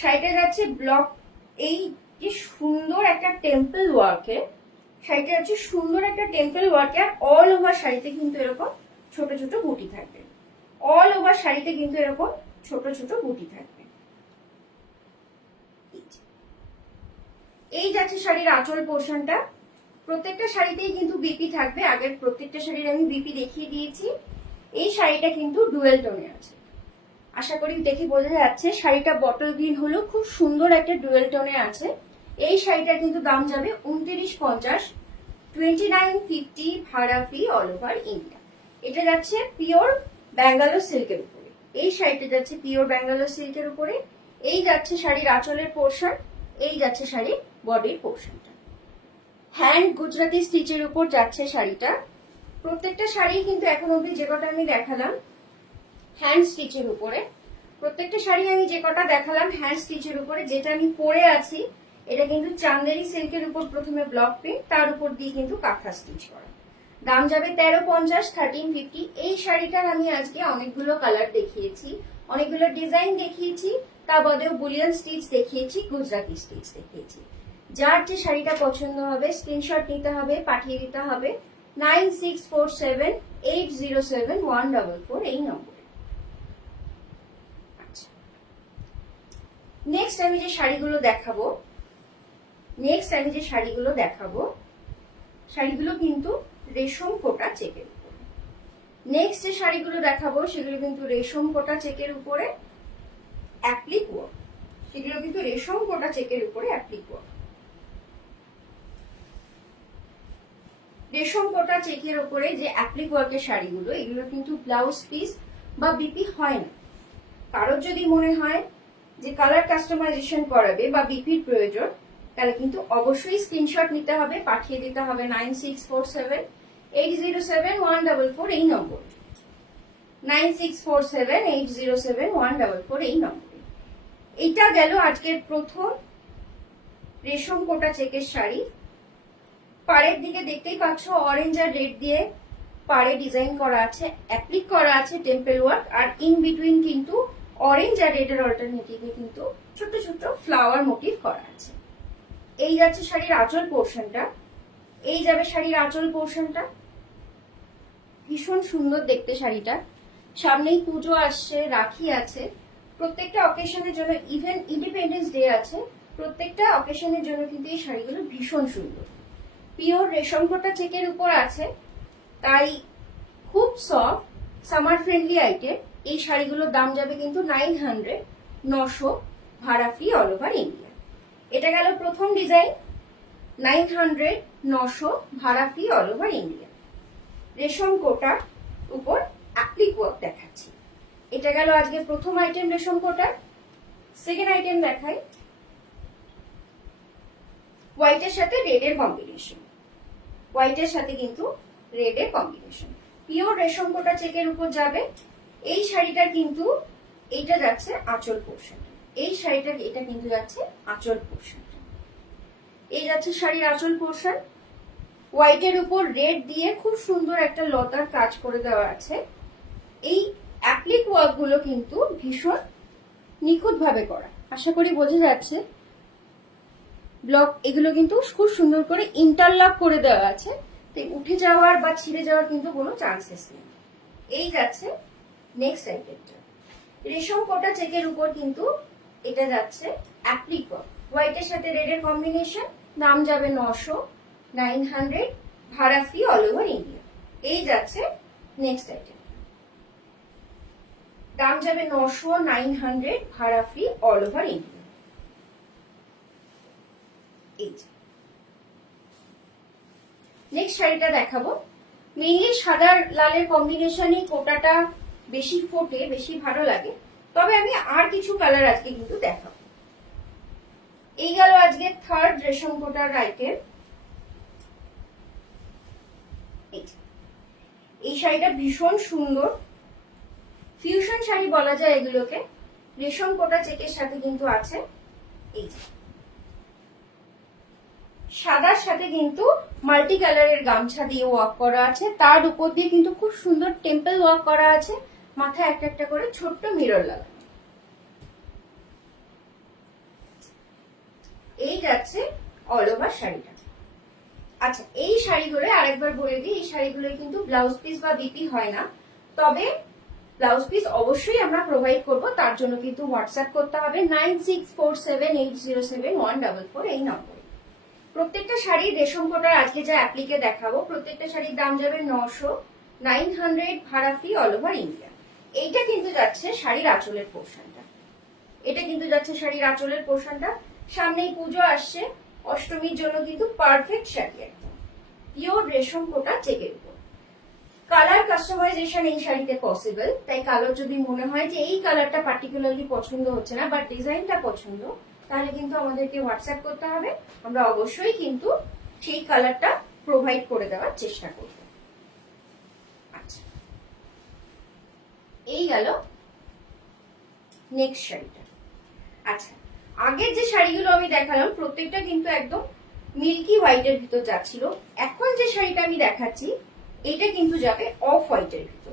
শাড়িটা যাচ্ছে ব্লক, এই যে সুন্দর একটা টেম্পল ওয়ার্কের শাড়িটা যাচ্ছে, সুন্দর একটা টেম্পল ওয়ার্কে, আর অল ওভার শাড়িতে কিন্তু এরকম ছোট ছোট বুটি থাকবে, অল ওভার শাড়িতে কিন্তু এরকম ছোট ছোট বুটি থাকবে। এই যাচ্ছে শাড়ির আঁচল পোর্শনটা। প্রত্যেকটা শাড়িতেই কিন্তু বিপি থাকবে, আগের প্রত্যেকটা শাড়ির আমি বিপি দেখিয়ে দিয়েছি। এই শাড়িটা কিন্তু ডুয়েল টোনে আছে, আশা করি দেখে বোঝা যাচ্ছে। শাড়িটা বটল গ্রিন হলো, খুব সুন্দর একটা ডুয়েল টোনে আছে। এই শাড়িটার কিন্তু দাম যাবে 2950, 2950 ভাড়া ফ্রি অল ওভার ইন্ডিয়া। এটা যাচ্ছে পিওর ব্যাঙ্গালোর সিল্কের উপরে, এই শাড়িটা যাচ্ছে পিওর ব্যাঙ্গালোর সিল্কের উপরে। এই যাচ্ছে শাড়ির আঁচলের পোর্শন, এই যাচ্ছে শাড়ির বডির পোর্শনটা। হ্যান্ড গুজরাটি স্টিচের উপর যাচ্ছে শাড়িটা। প্রত্যেকটা শাড়ি কিন্তু এখন অবধি যে কটা আমি দেখালাম হ্যান্ড স্টিচের উপরে, প্রত্যেকটা শাড়ি আমি যে কটা দেখালাম হ্যান্ড স্টিচের উপরে। যেটা আমি পরে আছি এটা কিন্তু চান্দেরি সিল্কের উপর প্রথমে ব্লক প্রিন্ট, তার উপর দিয়ে কিন্তু কাঁথা স্টিচ করা। দাম যাবে 1350, 1350। এই শাড়িটার আমি আজকে অনেকগুলো কালার দেখিয়েছি, অনেকগুলো ডিজাইন দেখিয়েছি, তা বাদেও বুলিয়ান স্টিচ দেখিয়েছি, গুজরাটি স্টিচ দেখিয়েছি। যার যে শাড়িটা পছন্দ হবে স্ক্রিনশট নিতে হবে, পাঠিয়ে দিতে হবে 9647807144 এই নম্বরে। আচ্ছা, নেক্সট আমি যে শাড়িগুলো দেখাবো শাড়িগুলো কিন্তু রেশম কোটা চেকের উপরে। নেক্সট যে শাড়িগুলো দেখাবো সেগুলো কিন্তু রেশম কোটা চেকের উপরে অ্যাপ্লিক ওয়ার্ক। রেশম কোটা চেকের উপরে যে অ্যাপ্লিক ওয়ার্কের শাড়িগুলো, এগুলো কিন্তু ব্লাউজ পিস বা বিপি হয় না। কারোর যদি মনে হয় যে কালার কাস্টমাইজেশন করাবে বা বিপির প্রয়োজন, তাহলে কিন্তু অবশ্যই স্ক্রিনশট নিতে হবে, পাঠিয়ে দিতে হবে 9647807144 এই নম্বরে। 9647807144 এই নম্বরে। এটা গেল আজকের প্রথম রেশম কোটা চেকের শাড়ি। পাড়ের দিকে দেখতেই পাচ্ছ অরেঞ্জ আর রেড দিয়ে পাড়ে ডিজাইন করা আছে, অ্যাপ্লিক করা আছে টেম্পল ওয়ার্ক, আর ইন বিটুইন কিন্তু অরেঞ্জ আর রেড এর অল্টারনেটিভে কিন্তু ছোট ছোট ফ্লাওয়ার মোটিভ করা আছে। এই যাচ্ছে শাড়ির আঁচল পোর্শনটা, এই যাবে শাড়ির আঁচল পোর্শনটা। ভীষণ সুন্দর দেখতে শাড়িটা। সামনেই পুজো আসছে, রাখি আছে, প্রত্যেকটা অকেশনের জন্য, ইভেন ইন্ডিপেন্ডেন্স ডে আছে, প্রত্যেকটা অকেশনের জন্য কিন্তু এই শাড়িগুলো ভীষণ সুন্দর। পিওর রেশম কোটা চেকের উপর আছে, তাই খুব সফট, সামার ফ্রেন্ডলি আইটেম। এই শাড়িগুলোর দাম যাবে কিন্তু 900, 900 ভাড়া ফ্রি অল ওভার ইন্ডিয়া। এটা গেল প্রথম ডিজাইন, 900, 900 ভাড়া ফ্রি অল ওভার ইন্ডিয়া। রেশম কোটার উপর অ্যাপ্লিক ওয়ার্ক দেখাচ্ছি। এটা গেল আজকে প্রথম আইটেম রেশম কোটার। সেকেন্ড আইটেম দেখাই, হোয়াইটের সাথে রেডের কম্বিনেশন। হোয়াইটের সাথে কিন্তু রেডের কম্বিনেশন, পিওর রেশম কোটা চেকের উপর যাবে। এই শাড়িটার কিন্তু এইটা যাচ্ছে আঁচল পোর্শনটা, এটা কিন্তু যাচ্ছে আঁচল পোর্শনটা। এই যাচ্ছে শাড়ির আঁচল পোর্শন। হোয়াইটের উপর রেড দিয়ে খুব সুন্দর একটা লতার কাজ করে দেওয়া আছে। এই অ্যাপ্লিক ওয়ার্ক গুলো কিন্তু ভীষণ নিখুঁত ভাবে করা, আশা করি বোঝা যাচ্ছে। ব্লক এগুলো কিন্তু খুব সুন্দর করে ইন্টারলক করে দেওয়া আছে, তাই উঠে যাওয়ার বা ছিঁড়ে যাওয়ার কিন্তু কোনো চান্সেস নেই। এই যাচ্ছে নেক্সট আইটেমটা, রেশম কোটা চেকের উপর কিন্তু এটা যাচ্ছে অ্যাপ্লিক ওয়ার্ক। হোয়াইটের সাথে রেডের কম্বিনেশন, দাম যাবে 900, 900 ভাড়া ফ্রি অল ওভার ইন্ডিয়া। এই যাচ্ছে নেক্সট আইটেম, দাম যাবে 900, 900 ভাড়া free all over India. Next শাড়িটা দেখাবো, মেইনলি সাদা লালের কম্বিনেশনই কোটাটা বেশি ফোটে, বেশি ভালো লাগে, তবে আমি আর কিছু কালার আজকে কিন্তু দেখাবো। এই গেল আজকে থার্ড রেশম কোটার আইটেম। এই শাড়িটা ভীষণ সুন্দর, ফিউশন শাড়ি বলা যায় এগুলোকে। রেশম কোটা চেকের সাথে কিন্তু আছে এই সাদার সাথে কিন্তু মাল্টি কালারের গামছা দিয়ে ওয়ার্ক করা আছে, তার উপর দিয়ে কিন্তু খুব সুন্দর টেম্পল ওয়ার্ক করা আছে, মাথায় একটা একটা করে ছোট্ট মিরর লাগানো। এই যাচ্ছে অল ওভার শাড়িটা। আচ্ছা, এই শাড়িগুলো আরেকবার বলে দিই, এই শাড়িগুলো কিন্তু ব্লাউজ পিস বা বিপি হয় না, তবে ব্লাউজ পিস অবশ্যই আমরা প্রোভাইড করব। তার জন্য কিন্তু হোয়াটসঅ্যাপ করতে হবে 9647807144 এই নম্বরে। প্রত্যেকটা শাড়ির রেশম কোটার আজকে যা অ্যাপ্লিকে দেখাবো, প্রত্যেকটা শাড়ির দাম যাবে 900, 900 ভাড়া ফ্রি অল ওভার ইন্ডিয়া। এইটা কিন্তু যাচ্ছে শাড়ির আঁচলের পোর্শনটা, সামনেই পুজো আসছে, অষ্টমীর জন্য কিন্তু পারফেক্ট শাড়ি, একদম পিওর রেশম কোটা চেকের উপর। কালার কাস্টমাইজেশন এই শাড়িতে পসিবল, তাই কালার যদি মনে হয় যে এই কালারটা পার্টিকুলারলি পছন্দ হচ্ছে না বাট ডিজাইনটা পছন্দ, তাহলে কিন্তু আমাদেরকে হোয়াটসঅ্যাপ করতে হবে, আমরা অবশ্যই কিন্তু সেই কালারটা প্রোভাইড করে দেওয়ার চেষ্টা করব। আচ্ছা, এই গেল নেক্সট শাড়িটা। আচ্ছা, আগের যে শাড়িগুলো আমি দেখালাম প্রত্যেকটা কিন্তু একদম মিল্কি হোয়াইটের ভিতর যাচ্ছিল। এখন যে শাড়িটা আমি দেখাচ্ছি এটা কিন্তু যাবে অফ হোয়াইটের ভিতর,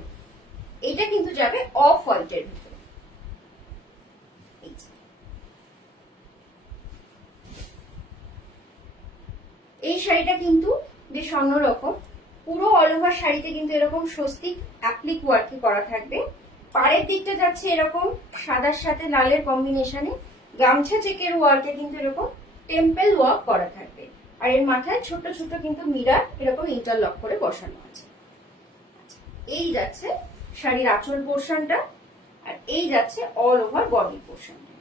এই শাড়িটা কিন্তু বেশ অন্যরকম, পুরো অল ওভার শাড়িতে কিন্তু এরকম স্বস্তিক অ্যাপ্লিক ওয়ার্কই করা থাকবে। পাড়ের দিকটা যাচ্ছে এরকম সাদার সাথে লালের কম্বিনেশনে, গামছা চেকের ওয়ার্কে কিন্তু এরকম টেম্পল ওয়ার্ক করা থাকবে। আর এর মাথায় ছোট ছোট কিন্তু মিরার এরকম ইন্টারলক করে বসানো আছে। এই যাচ্ছে শাড়ির আঁচল পোর্শনটা, আর এই যাচ্ছে অল ওভার বডি পোর্শনটা।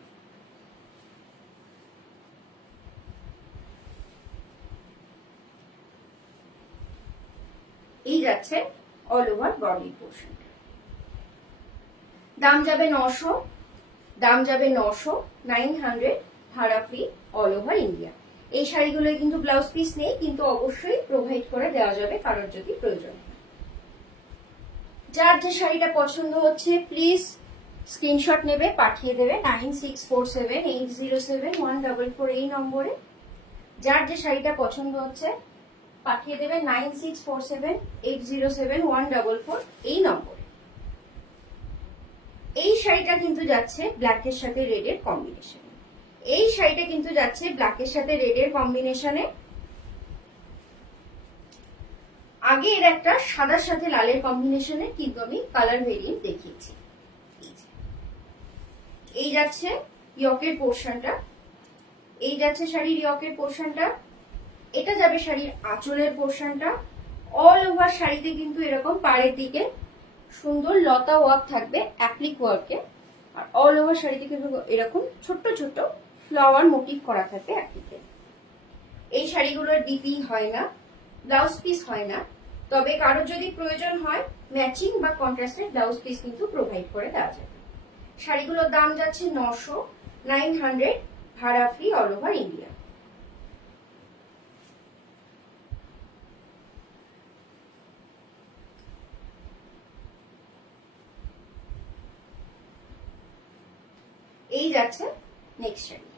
এই যাচ্ছে অল ওভার বডি পোর্শনটা। দাম যাবে 900, দাম যাবে 900, 900 ভাড়া ফ্রি অল ওভার ইন্ডিয়া। এই শাড়িগুলোয় কিন্তু ব্লাউজ পিস নেই, কিন্তু অবশ্যই প্রোভাইড করে দেওয়া যাবে কারোর যদি প্রয়োজন হয়। যার যে শাড়িটা পছন্দ হচ্ছে প্লিজ স্ক্রিনশট নেবে, পাঠিয়ে দেবে 9647807144 এই নম্বরে। যার যে শাড়িটা পছন্দ হচ্ছে পাঠিয়ে দেবে 9647807144 এই নম্বরে। এই শাড়িটা কিন্তু যাচ্ছে ব্ল্যাকের সাথে রেডের কম্বিনেশনে। এই শাড়িটা কিন্তু যাচ্ছে ব্ল্যাকের সাথে রেডের কম্বিনেশনে। আগে এর একটা সাদার সাথে লালের কম্বিনেশনে কিন্তু আমি কালার ভেরিয়েন্ট দেখিয়েছি। এই যাচ্ছে ইয়কের পোর্শনটা, এই যাচ্ছে শাড়ির ইয়কের পোর্শনটা, এটা যাবে শাড়ির আঁচলের পোর্শনটা। অল ওভার শাড়িতে কিন্তু এরকম পাড়ের দিকে সুন্দর লতা ওয়ার্ক থাকবে অ্যাপ্লিক ওয়ার্কে, আর অল ওভার শাড়িতে কিন্তু এরকম ছোট্ট ছোট্ট ফ্লাওয়ার মোটিভ করা থাকবে অ্যাপ্লিকে। এই শাড়িগুলোর ডিপি হয় না, ব্লাউজ পিস হয় না, তবে কারোর যদি প্রয়োজন হয় ম্যাচিং বা কন্ট্রাস্টের ব্লাউজ পিস কিন্তু প্রোভাইড করে দেওয়া যাবে। শাড়িগুলোর দাম যাচ্ছে 900, 900 ভাড়া ফ্রি অল ওভার ইন্ডিয়া। এই যাচ্ছে নেক্সট শাড়ি,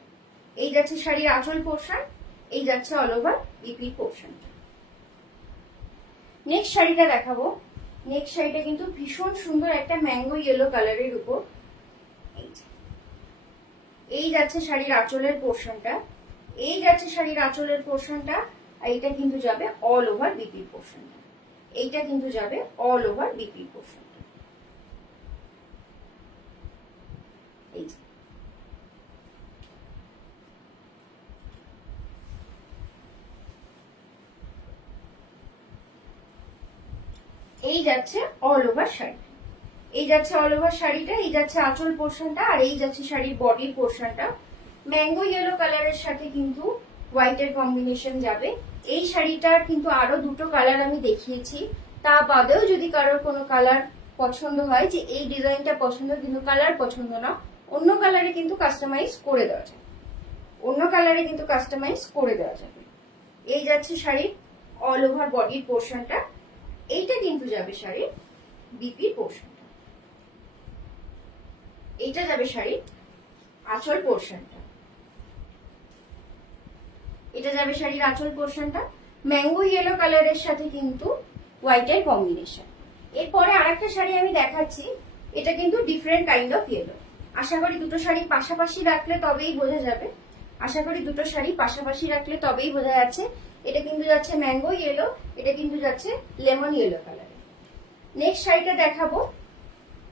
এই যাচ্ছে শাড়ির আঁচল পোর্শন, এই যাচ্ছে all over BP portion. Next শাড়িটা দেখাবো। নেক্সট শাড়িটা কিন্তু ভীষণ সুন্দর একটা ম্যাঙ্গো ইয়েলো কালারের উপর। এই যাচ্ছে শাড়ির আঁচলের পোর্শনটা, এই যাচ্ছে শাড়ির আঁচলের পোর্শনটা, আর এইটা কিন্তু যাবে অল ওভার বিপি পোর্শনটা। এইটা কিন্তু যাবে অল ওভার বিপি পোর্শনটা। এই এই যাচ্ছে অল ওভার শাড়ি, এই যাচ্ছে অল ওভার শাড়িটা, এই যাচ্ছে আঁচল পোর্শনটা, আর এই যাচ্ছে শাড়ির বডির পোর্শনটা। ম্যাঙ্গো ইয়েলো কালারের সাথে কিন্তু হোয়াইটের কম্বিনেশন যাবে। এই শাড়িটার কিন্তু আরো দুটো কালার আমি দেখিয়েছি, তা বাদেও যদি কারোর কোনো কালার পছন্দ হয় যে এই ডিজাইনটা পছন্দ কিন্তু কালার পছন্দ না, অন্য কালারে কিন্তু কাস্টমাইজ করে দেওয়া যাবে, অন্য কালারে কিন্তু কাস্টমাইজ করে দেওয়া যাবে। এই যাচ্ছে শাড়ির অল ওভার বডির পোর্শনটা, এইটা কিন্তু যাবে শাড়ির বিপি পোর্শনটা, এইটা যাবে শাড়ির আঁচল পোর্শনটা, এটা যাবে শাড়ির আঁচল পোর্শনটা। ম্যাঙ্গো ইয়েলো কালারের সাথে কিন্তু হোয়াইটের কম্বিনেশন। এরপরে আরেকটা শাড়ি আমি দেখাচ্ছি, এটা কিন্তু ডিফারেন্ট কাইন্ড অফ ইয়েলো। আশা করি দুটো শাড়ি পাশাপাশি রাখলে তবেই বোঝা যাবে, আশা করি দুটো শাড়ি পাশাপাশি রাখলে তবেই বোঝা যাচ্ছে। এটা কিন্তু যাচ্ছে ম্যাঙ্গো ইয়েলো, এটা কিন্তু যাচ্ছে লেমন ইয়েলো কালারে। নেক্সট শাড়িটা দেখাবো।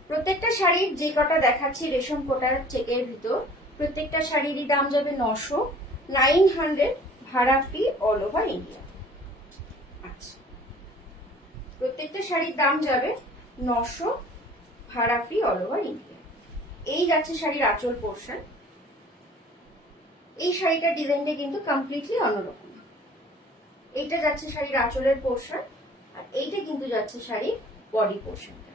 প্রত্যেকটা শাড়ির যে কটা দেখাচ্ছি রেশম কোটার চেকের ভিতর, প্রত্যেকটা শাড়িরই দাম যাবে 900, 900 ভাড়া ফ্রি অল ওভার ইন্ডিয়া। আচ্ছা, প্রত্যেকটা শাড়ির দাম যাবে 900 ভাড়া ফ্রি অল ওভার ইন্ডিয়া। এই যাচ্ছে শাড়ির আঁচল পোর্শন। এই শাড়িটার ডিজাইনটা কিন্তু কমপ্লিটলি অন্যরকম। এইটা যাচ্ছে শাড়ির আঁচলের পোর্শন, আর এইটা কিন্তু যাচ্ছে শাড়ির বডি পোর্শনটা।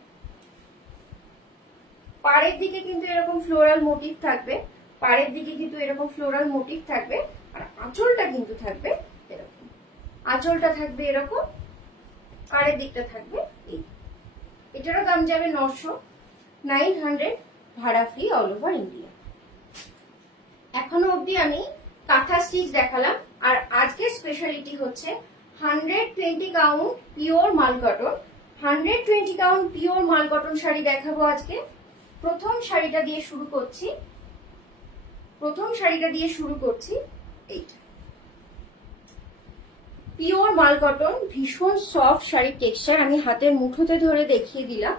পাড়ের দিকে কিন্তু এরকম ফ্লোরাল মোটিভ থাকবে, পাড়ের দিকে কিন্তু এরকম ফ্লোরাল মোটিভ থাকবে, আর আঁচলটা কিন্তু থাকবে এরকম, আঁচলটা থাকবে এরকম, পাড়ের দিকটা থাকবে এই। এটারও দাম যাবে 900, 900 ভাড়া ফ্রি অল ওভার ইন্ডিয়া। এখনো অবধি আমি কাঁথা স্টিচ দেখালাম, আর আজকের স্পেশালিটি হচ্ছে 120 কাউন্ট পিওর মাল কটন। 120 কাউন্ট পিওর মাল কটন শাড়ি দেখাবো আজকে। প্রথম শাড়িটা দিয়ে শুরু করছি, প্রথম শাড়িটা দিয়ে শুরু করছি এইটা। মাল কটন, ভীষণ সফট শাড়ির টেক্সচার। আমি হাতের মুঠোতে ধরে দেখিয়ে দিলাম।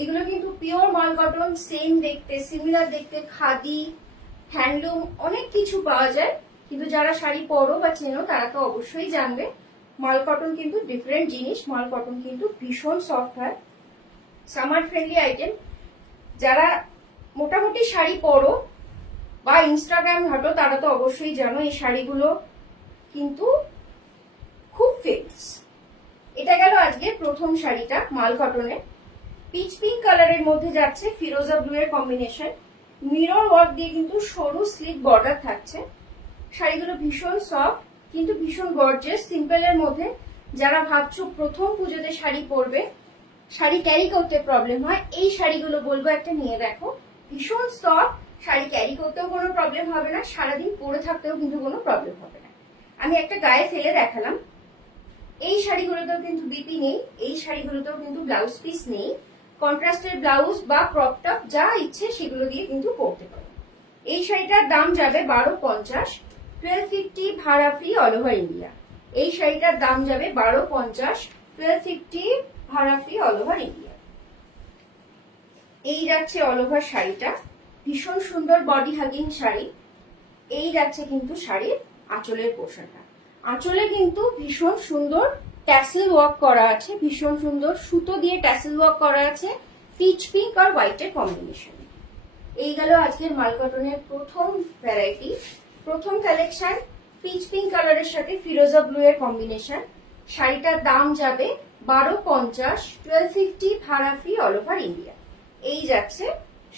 এগুলো কিন্তু পিওর মাল কটন, সেম দেখতে, সিমিলার দেখতে, খাদি, হ্যান্ডলুম অনেক কিছু পাওয়া যায়। কিন্তু যারা শাড়ি পরো বা চেনো তারা তো অবশ্যই জানবে মাল কটন কিন্তু ডিফারেন্ট জিনিস। মাল কটন কিন্তু ভীষণ সফট হয়, সামার ফ্রেন্ডলি আইটেম। যারা মোটামুটি শাড়ি পরো বা ইনস্টাগ্রাম ঘাটো তারা তো অবশ্যই জানো এই শাড়িগুলো কিন্তু খুব ফেমাস। এটা গেল আজকে প্রথম শাড়িটা মাল কটনের। পিচ পিঙ্ক কালারের মধ্যে যাচ্ছে ফিরোজা ব্লু এর কম্বিনেশন, মিরর ওয়ার্ক দিয়ে কিন্তু সরু স্লিক বর্ডার থাকছে। শাড়িগুলো ভীষণ সফট কিন্তু ভীষণ গর্জিয়াস, সিম্পলের মধ্যে। যারা ভাবছো প্রথম পুজোতে শাড়ি পরবে, শাড়ি ক্যারি করতে প্রবলেম হয়, এই শাড়িগুলো বলবো একটা নিয়ে দেখো। ভীষণ সফট, শাড়ি ক্যারি করতেও কোনো প্রবলেম হবে না, সারাদিন পরে থাকতেও কিন্তু কোনো প্রবলেম হবে না। আমি একটা গায়ে ফেলে দেখালাম। এই শাড়িগুলোতেও কিন্তু বিপি নেই, এই শাড়িগুলোতেও কিন্তু ব্লাউজ পিস নেই। কন্ট্রাস্টের ব্লাউজ বা ক্রপ টপ যা ইচ্ছে সেগুলো দিয়ে কিন্তু পরতে পারো। এই শাড়িটার দাম যাবে 1250, 1250 ভাড়া ফ্রি অল ওভার ইন্ডিয়া। এই শাড়িটার দাম যাবে 1250, 1250 ভাড়া ফ্রি অল ওভার ইন্ডিয়া। এই যাচ্ছে অল ওভার শাড়িটা, ভীষণ সুন্দর বডি হাগিং শাড়ি। এই যাচ্ছে কিন্তু শাড়ির আঁচলের পোর্শনটা। আঁচলে কিন্তু ভীষণ সুন্দর ট্যাসেল ওয়ার্ক করা আছে, ভীষণ সুন্দর সুতো দিয়ে ট্যাসেল ওয়ার্ক করা আছে, পিচ পিঙ্ক আর হোয়াইটের কম্বিনেশন। এই গেল আজকের মাল কটনের প্রথম ভ্যারাইটি, প্রথম কালেকশন। পিচ পিঙ্ক কালারের সাথে ফিরোজা ব্লু এর কম্বিনেশন। শাড়িটার দাম যাবে 1250, 1250 ভাড়া ফ্রি অল ওভার ইন্ডিয়া। এই যাচ্ছে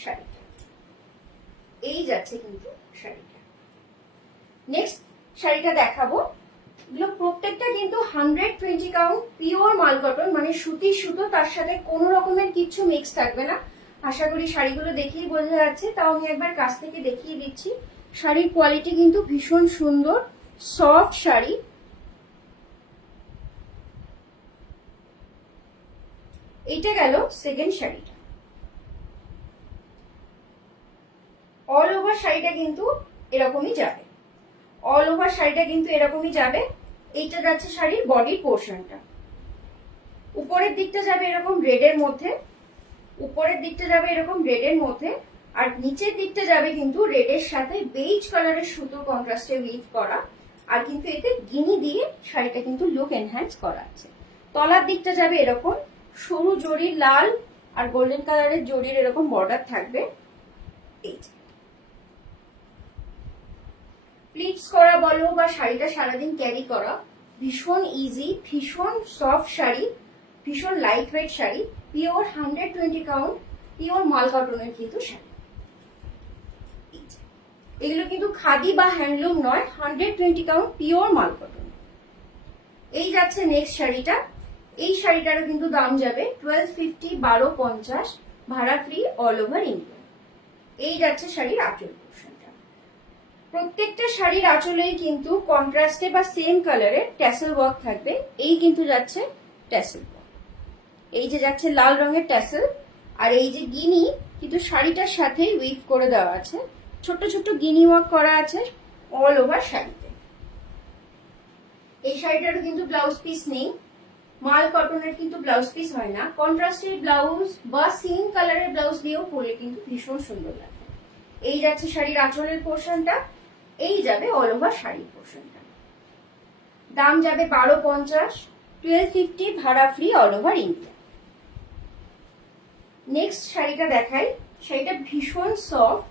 শাড়িটা, এই যাচ্ছে কিন্তু শাড়িটা। নেক্সট শাড়িটা দেখাবো, এগুলো প্রত্যেকটা কিন্তু 120 কাউন্ট পিওর মাল কটন, মানে সুতির সুতো, তার সাথে কোনো রকমের কিছু মিক্স থাকবে না। আশা করি শাড়িগুলো দেখেই বোঝা যাচ্ছে, তাও আমি একবার কাছ থেকে দেখিয়ে দিচ্ছি। শাড়ির কোয়ালিটি কিন্তু ভীষণ সুন্দর, সফট শাড়ি। এইটা গেল সেকেন্ড শাড়িটা। অল ওভার শাড়িটা কিন্তু এরকমই যাবে, অল ওভার শাড়িটা কিন্তু এরকমই যাবে। এইটা যাচ্ছে শাড়ির বডি পোর্শনটা। উপরের দিকটা যাবে এরকম রেডের মধ্যে, উপরের দিকটা যাবে এরকম রেডের মধ্যে, আর নিচের দিকটা যাবে কিন্তু রেডের সাথে বেজ কালারের সুতো কন্ট্রাস্টে উইভ করা। আর কিন্তু এতে গিনি দিয়ে শাড়িটা কিন্তু লুক এনহ্যান্স করা আছে। তলার দিকটা যাবে এরকম সরু জরির লাল আর গোল্ডেন কালারের জরির এরকম বর্ডার থাকবে। এই প্লিটস করা বলো বা শাড়িটা সারাদিন ক্যারি করা ভীষণ ইজি, ভীষণ সফট শাড়ি, ভীষণ light weight sari, pure 120 count pure মাল কটনের কিন্তু শাড়ি। এগুলো কিন্তু খাদি বা হ্যান্ডলুম নয়, 120 কাউন্ট পিওর মাল কটন। এই যাচ্ছে নেক্সট শাড়িটা। এই শাড়িটারও কিন্তু দাম যাবে 1250, 1250 ভাড়া ফ্রি অল ওভার ইন্ডিয়া। এই যাচ্ছে শাড়ির আঁচল পোর্শনটা। প্রত্যেকটা শাড়ির আঁচলেই কিন্তু কন্ট্রাস্টে বা সেম কালারের ট্যাসেল ওয়ার্ক থাকবে। এই কিন্তু যাচ্ছে ট্যাসেল ওয়ার্ক, এই যে যাচ্ছে লাল রঙের ট্যাসেল, আর এই যে গিনি কিন্তু শাড়িটার সাথে উইভ করে দেওয়া আছে, ছোট ছোট গিনি ওয়ার্ক করা আছে অল ওভার শাড়িতে। এই শাড়িটারও কিন্তু ব্লাউজ পিস নেই, মাল কটনের কিন্তু ব্লাউজ পিস হয় না। কন্ট্রাস্টের ব্লাউজ বা সেম কালারের ব্লাউজ দিয়েও পরলে কিন্তু ভীষণ সুন্দর লাগে। এই যাচ্ছে শাড়ির আঁচলের পোর্শনটা, এই যাবে অল ওভার শাড়ির পোর্শনটা। দাম যাবে 1250, 1250 ভাড়া free all over India. Next শাড়িটা দেখাই। শাড়িটা ভীষণ সফট,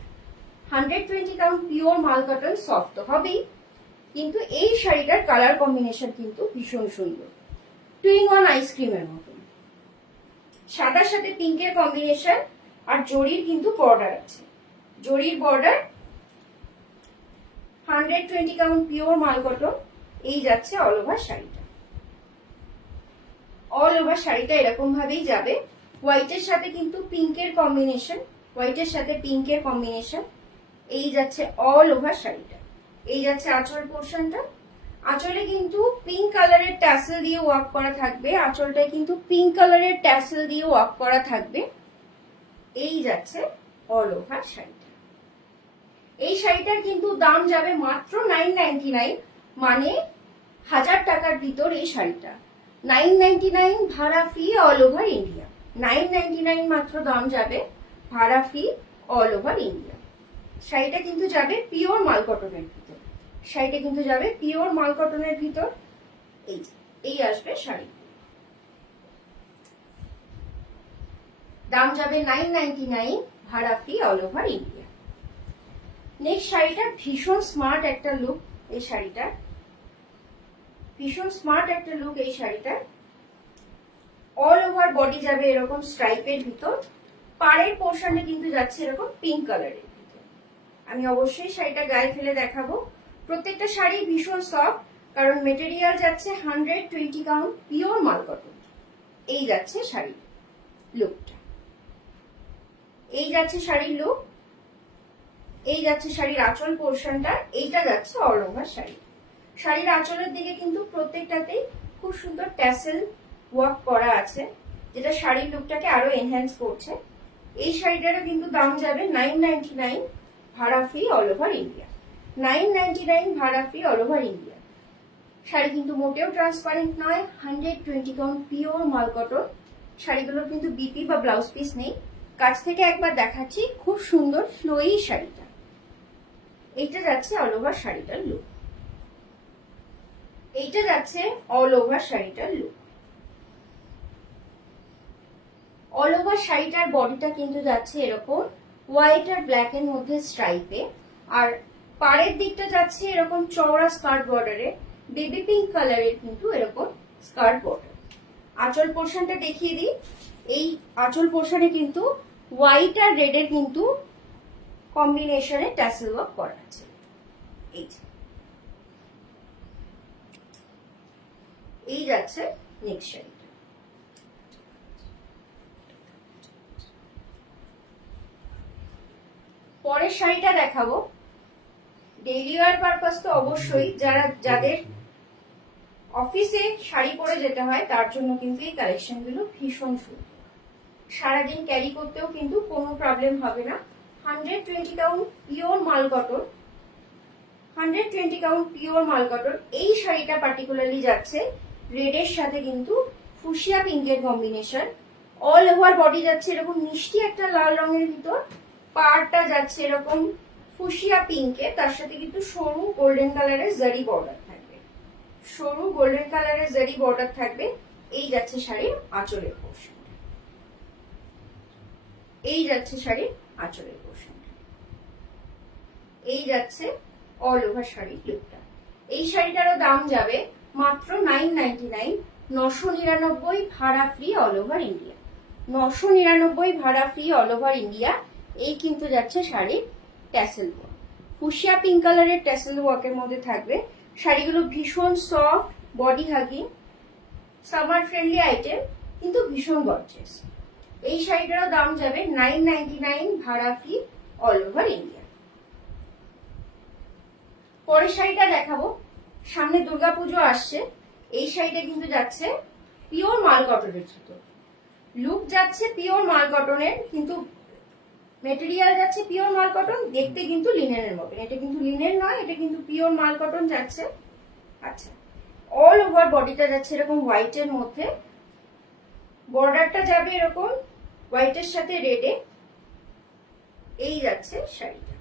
120 কাউন্ট পিওর মাল কটন। সফট তো হবেই, কিন্তু এই শাড়িটার কালার কম্বিনেশন কিন্তু ভীষণ সুন্দর, টুইং অন আইসক্রিমের মতন। সাদার সাথে পিঙ্কের কম্বিনেশন, আর জরির কিন্তু বর্ডার আছে, জরির বর্ডার। 120 কাউন্ট পিওর মাল কটন। এই যাচ্ছে অল ওভার শাড়িটা, অল ওভার শাড়িটা এরকম ভাবেই যাবে। হোয়াইটের সাথে কিন্তু পিঙ্কের কম্বিনেশন, হোয়াইটের সাথে পিঙ্কের কম্বিনেশন। এই যাচ্ছে অল ওভার শাড়িটা। এই যাচ্ছে আঁচল পোর্শনটা। আঁচলে কিন্তু পিঙ্ক কালারের ট্যাসেল দিয়ে ওয়ার্ক করা থাকবে, আঁচলটায় কিন্তু পিঙ্ক কালারের ট্যাসেল দিয়ে ওয়ার্ক করা থাকবে। এই যাচ্ছে অল ওভার শাড়িটা। এই শাড়িটার কিন্তু দাম যাবে মাত্র 999, মানে 1000 টাকার ভিতর এই শাড়িটা 999 ভাড়া ফ্রি অল ওভার ইন্ডিয়া। 999 মাত্র দাম যাবে, ভাড়া ফ্রি অল ওভার ইন্ডিয়া। শাড়িটা কিন্তু যাবে পিওর মাল কটনের ভিতর, শাড়িটা কিন্তু যাবে পিওর মাল কটনের ভিতর। এই আসবে শাড়ি, দাম যাবে 999 ভাড়া free all over India. Next শাড়িটা ভীষণ স্মার্ট একটা লুক, এই শাড়িটা ভীষণ স্মার্ট একটা লুক। এই শাড়িটা অল ওভার বডি যাবে এরকম স্ট্রাইপের ভিতর, পাড়ের পোর্শনে কিন্তু যাচ্ছে এরকম পিঙ্ক কালারের ভিতর। আমি অবশ্যই শাড়িটা গায়ে ফেলে দেখাবো। প্রত্যেকটা শাড়ি ভীষণ সফট, কারণ মেটেরিয়াল যাচ্ছে 120 কাউন্ট পিওর মাল কটন। এই যাচ্ছে শাড়ি লুকটা, এই যাচ্ছে শাড়ির লুক, এই যাচ্ছে শাড়ির আঁচল পোর্শনটা, এইটা যাচ্ছে অল ওভার শাড়ি। শাড়ির আঁচলের দিকে কিন্তু প্রত্যেকটাতেই খুব সুন্দর ট্যাসেল ওয়ার্ক করা আছে, যেটা শাড়ির লুকটাকে আরো এনহ্যান্স করছে। এই শাড়িটারও কিন্তু দাম যাবে 999 ভাড়া ফ্রি অল ওভার ইন্ডিয়া। 999 ভাড়া free all over India. Sari কিন্তু মোটেও ট্রান্সপারেন্ট নয়, 120 কাউন্ট পিওর মাল কটন। শাড়িগুলোর কিন্তু বিপি বা ব্লাউজ পিস নেই। কাছ থেকে একবার দেখাচ্ছি, খুব সুন্দর ফ্লোয়ি শাড়িটা। এইটা যাচ্ছে অল ওভার শাড়িটার লুক, এইটা যাচ্ছে অল ওভার শাড়িটার লুক। অল ওভার শাড়িটার বডিটা কিন্তু যাচ্ছে এরকম হোয়াইট আর ব্ল্যাক এর মধ্যে স্ট্রাইপে, আর পাড়ের দিকটা যাচ্ছে এরকম চওড়া স্কার্ট বর্ডারে, বেবি পিঙ্ক কালারের কিন্তু এরকম স্কার্ট বর্ডার। আঁচল পোর্শনটা দেখিয়ে দিই। এই আঁচল পোর্শনে কিন্তু হোয়াইট আর রেড এর কিন্তু কম্বিনেশনে ট্যাসেল ওয়ার্ক করা আছে। এই যাচ্ছে নেক্সট শাড়িটা। পরের শাড়িটা দেখাবো। ডেইলি ওয়ার পারপাস তো অবশ্যই, যাদের অফিসে শাড়ি পরে যেতে হয় তার জন্য কিন্তু এই কালেকশন গুলো ভীষণ সুন্দর। সারাদিন ক্যারি করতেও কিন্তু কোনো প্রবলেম হবে না। 120 কাউন্ট পিওর মাল কটন, 120 কাউন্ট পিওর মাল কটন। এই শাড়িটা পার্টিকুলারলি যাচ্ছে রেডের সাথে কিন্তু ফুশিয়া পিঙ্কের কম্বিনেশন। অল ওভার বডি যাচ্ছে এরকম মিষ্টি একটা লাল রঙের ভিতর, পাড়টা যাচ্ছে এরকম ফুশিয়া পিঙ্কে, তার সাথে কিন্তু সরু গোল্ডেন কালারের জারি বর্ডার থাকবে, সরু গোল্ডেন কালারের জারি বর্ডার থাকবে। এই যাচ্ছে শাড়ির আঁচলের পোর্শন, এই যাচ্ছে শাড়ির আঁচলের পোর্শন, এই যাচ্ছে অল ওভার শাড়ির লুকটা। এই শাড়িটারও দাম যাবে মাত্র 999, 999 ভাড়া ফ্রি অল ওভার ইন্ডিয়া। 999 ভাড়া ফ্রি অল ওভার ইন্ডিয়া। এই কিন্তু যাচ্ছে শাড়ির ট্যাসেল ওয়ার্ক, ফুশিয়া পিঙ্ক কালারের ট্যাসেল ওয়ার্কের মধ্যে থাকবে। শাড়িগুলো ভীষণ soft, body hugging, summer friendly item, কিন্তু ভীষণ গর্জিয়াস। এই শাড়িটারও দাম যাবে 999 ভাড়া ফ্রি অল ওভার ইন্ডিয়া। পরের শাড়িটা দেখাবো। সামনে দুর্গাপুজো আসছে। এই শাড়িটা কিন্তু যাচ্ছে পিওর মাল কটনের ভিতর, লুক যাচ্ছে পিওর মাল কটনের, কিন্তু মেটেরিয়াল যাচ্ছে পিওর মাল কটন, দেখতে কিন্তু লিনেনের মতন। এটা কিন্তু লিনেন নয়, এটা কিন্তু পিওর মাল কটন যাচ্ছে। আচ্ছা, অল ওভার বডিটা যাচ্ছে এরকম হোয়াইটের মধ্যে, বর্ডারটা যাবে এরকম হোয়াইটের সাথে রেডে। এই যাচ্ছে শাড়িটা।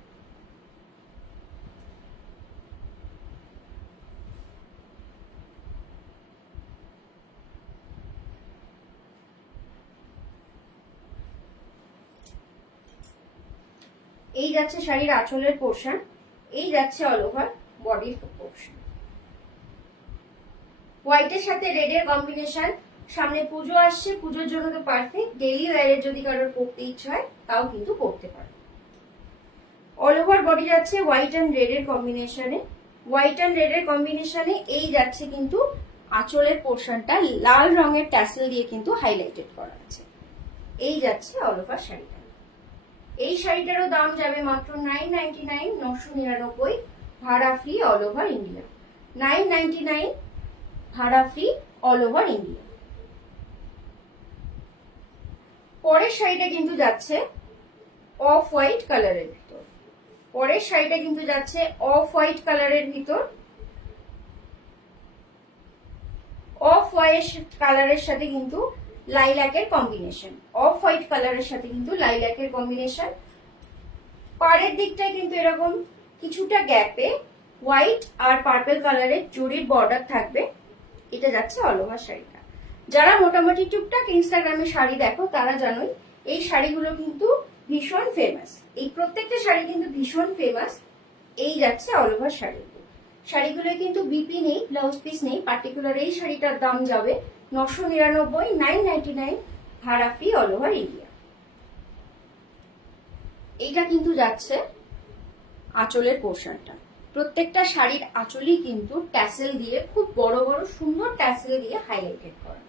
এই যাচ্ছে শাড়ির আঁচলের পোর্শন, এই যাচ্ছে অল ওভার বডির পোর্শন। হোয়াইটের সাথে রেডের কম্বিনেশন। সামনে পুজো আসছে, পুজোর জন্য তো পারফেক্ট। ডেইলি ওয়্যারের যদি কারোর পরতে ইচ্ছা হয় তাও কিন্তু পরতে পারে। অল ওভার বডি যাচ্ছে হোয়াইট অ্যান্ড রেডের কম্বিনেশনে, হোয়াইট অ্যান্ড রেডের কম্বিনেশনে। এই যাচ্ছে কিন্তু আঁচলের পোর্শনটা লাল রঙের ট্যাসেল দিয়ে কিন্তু হাইলাইটেড করা আছে। এই যাচ্ছে অল ওভার শাড়িটা। এই শাড়িটারও দাম যাবে মাত্র 999, 999 ভাড়া ফ্রি অল ওভার ইন্ডিয়া। 999 ভাড়া ফ্রি অল ওভার ইন্ডিয়া। পরের শাড়িটা কিন্তু যাচ্ছে অফ হোয়াইট কালারের ভিতর, পরের শাড়িটা কিন্তু যাচ্ছে অফ হোয়াইট কালারের ভিতর। কালারের সাথে কিন্তু লাইল্যাকের কম্বিনেশন, অফ হোয়াইট কালারের সাথে কিন্তু লাইল্যাকের কম্বিনেশন। পাড়ের দিকটায় কিন্তু এরকম কিছুটা গ্যাপে হোয়াইট আর পার্পল কালারের জরির বর্ডার থাকবে। এটা যাচ্ছে অল ওভার শাড়িটা। যারা মোটামুটি টুকটাক ইনস্টাগ্রামে শাড়ি দেখো তারা জানোই এই শাড়িগুলো কিন্তু ভীষণ ফেমাস। এই প্রত্যেকটা শাড়ি কিন্তু ভীষণ ফেমাস। এই যাচ্ছে অল ওভার শাড়িগুলো। শাড়িগুলো কিন্তু বিপি নেই, ব্লাউজ পিস নেই। পার্টিকুলার এই শাড়িটার দাম যাবে 999, 999 ভাড়া ফ্রি অল ওভার ইন্ডিয়া। এইটা কিন্তু যাচ্ছে আঁচলের পোর্শনটা। প্রত্যেকটা শাড়ির আঁচলই কিন্তু ট্যাসেল দিয়ে, খুব বড় বড় সুন্দর ট্যাসেল দিয়ে হাইলাইটেড করা।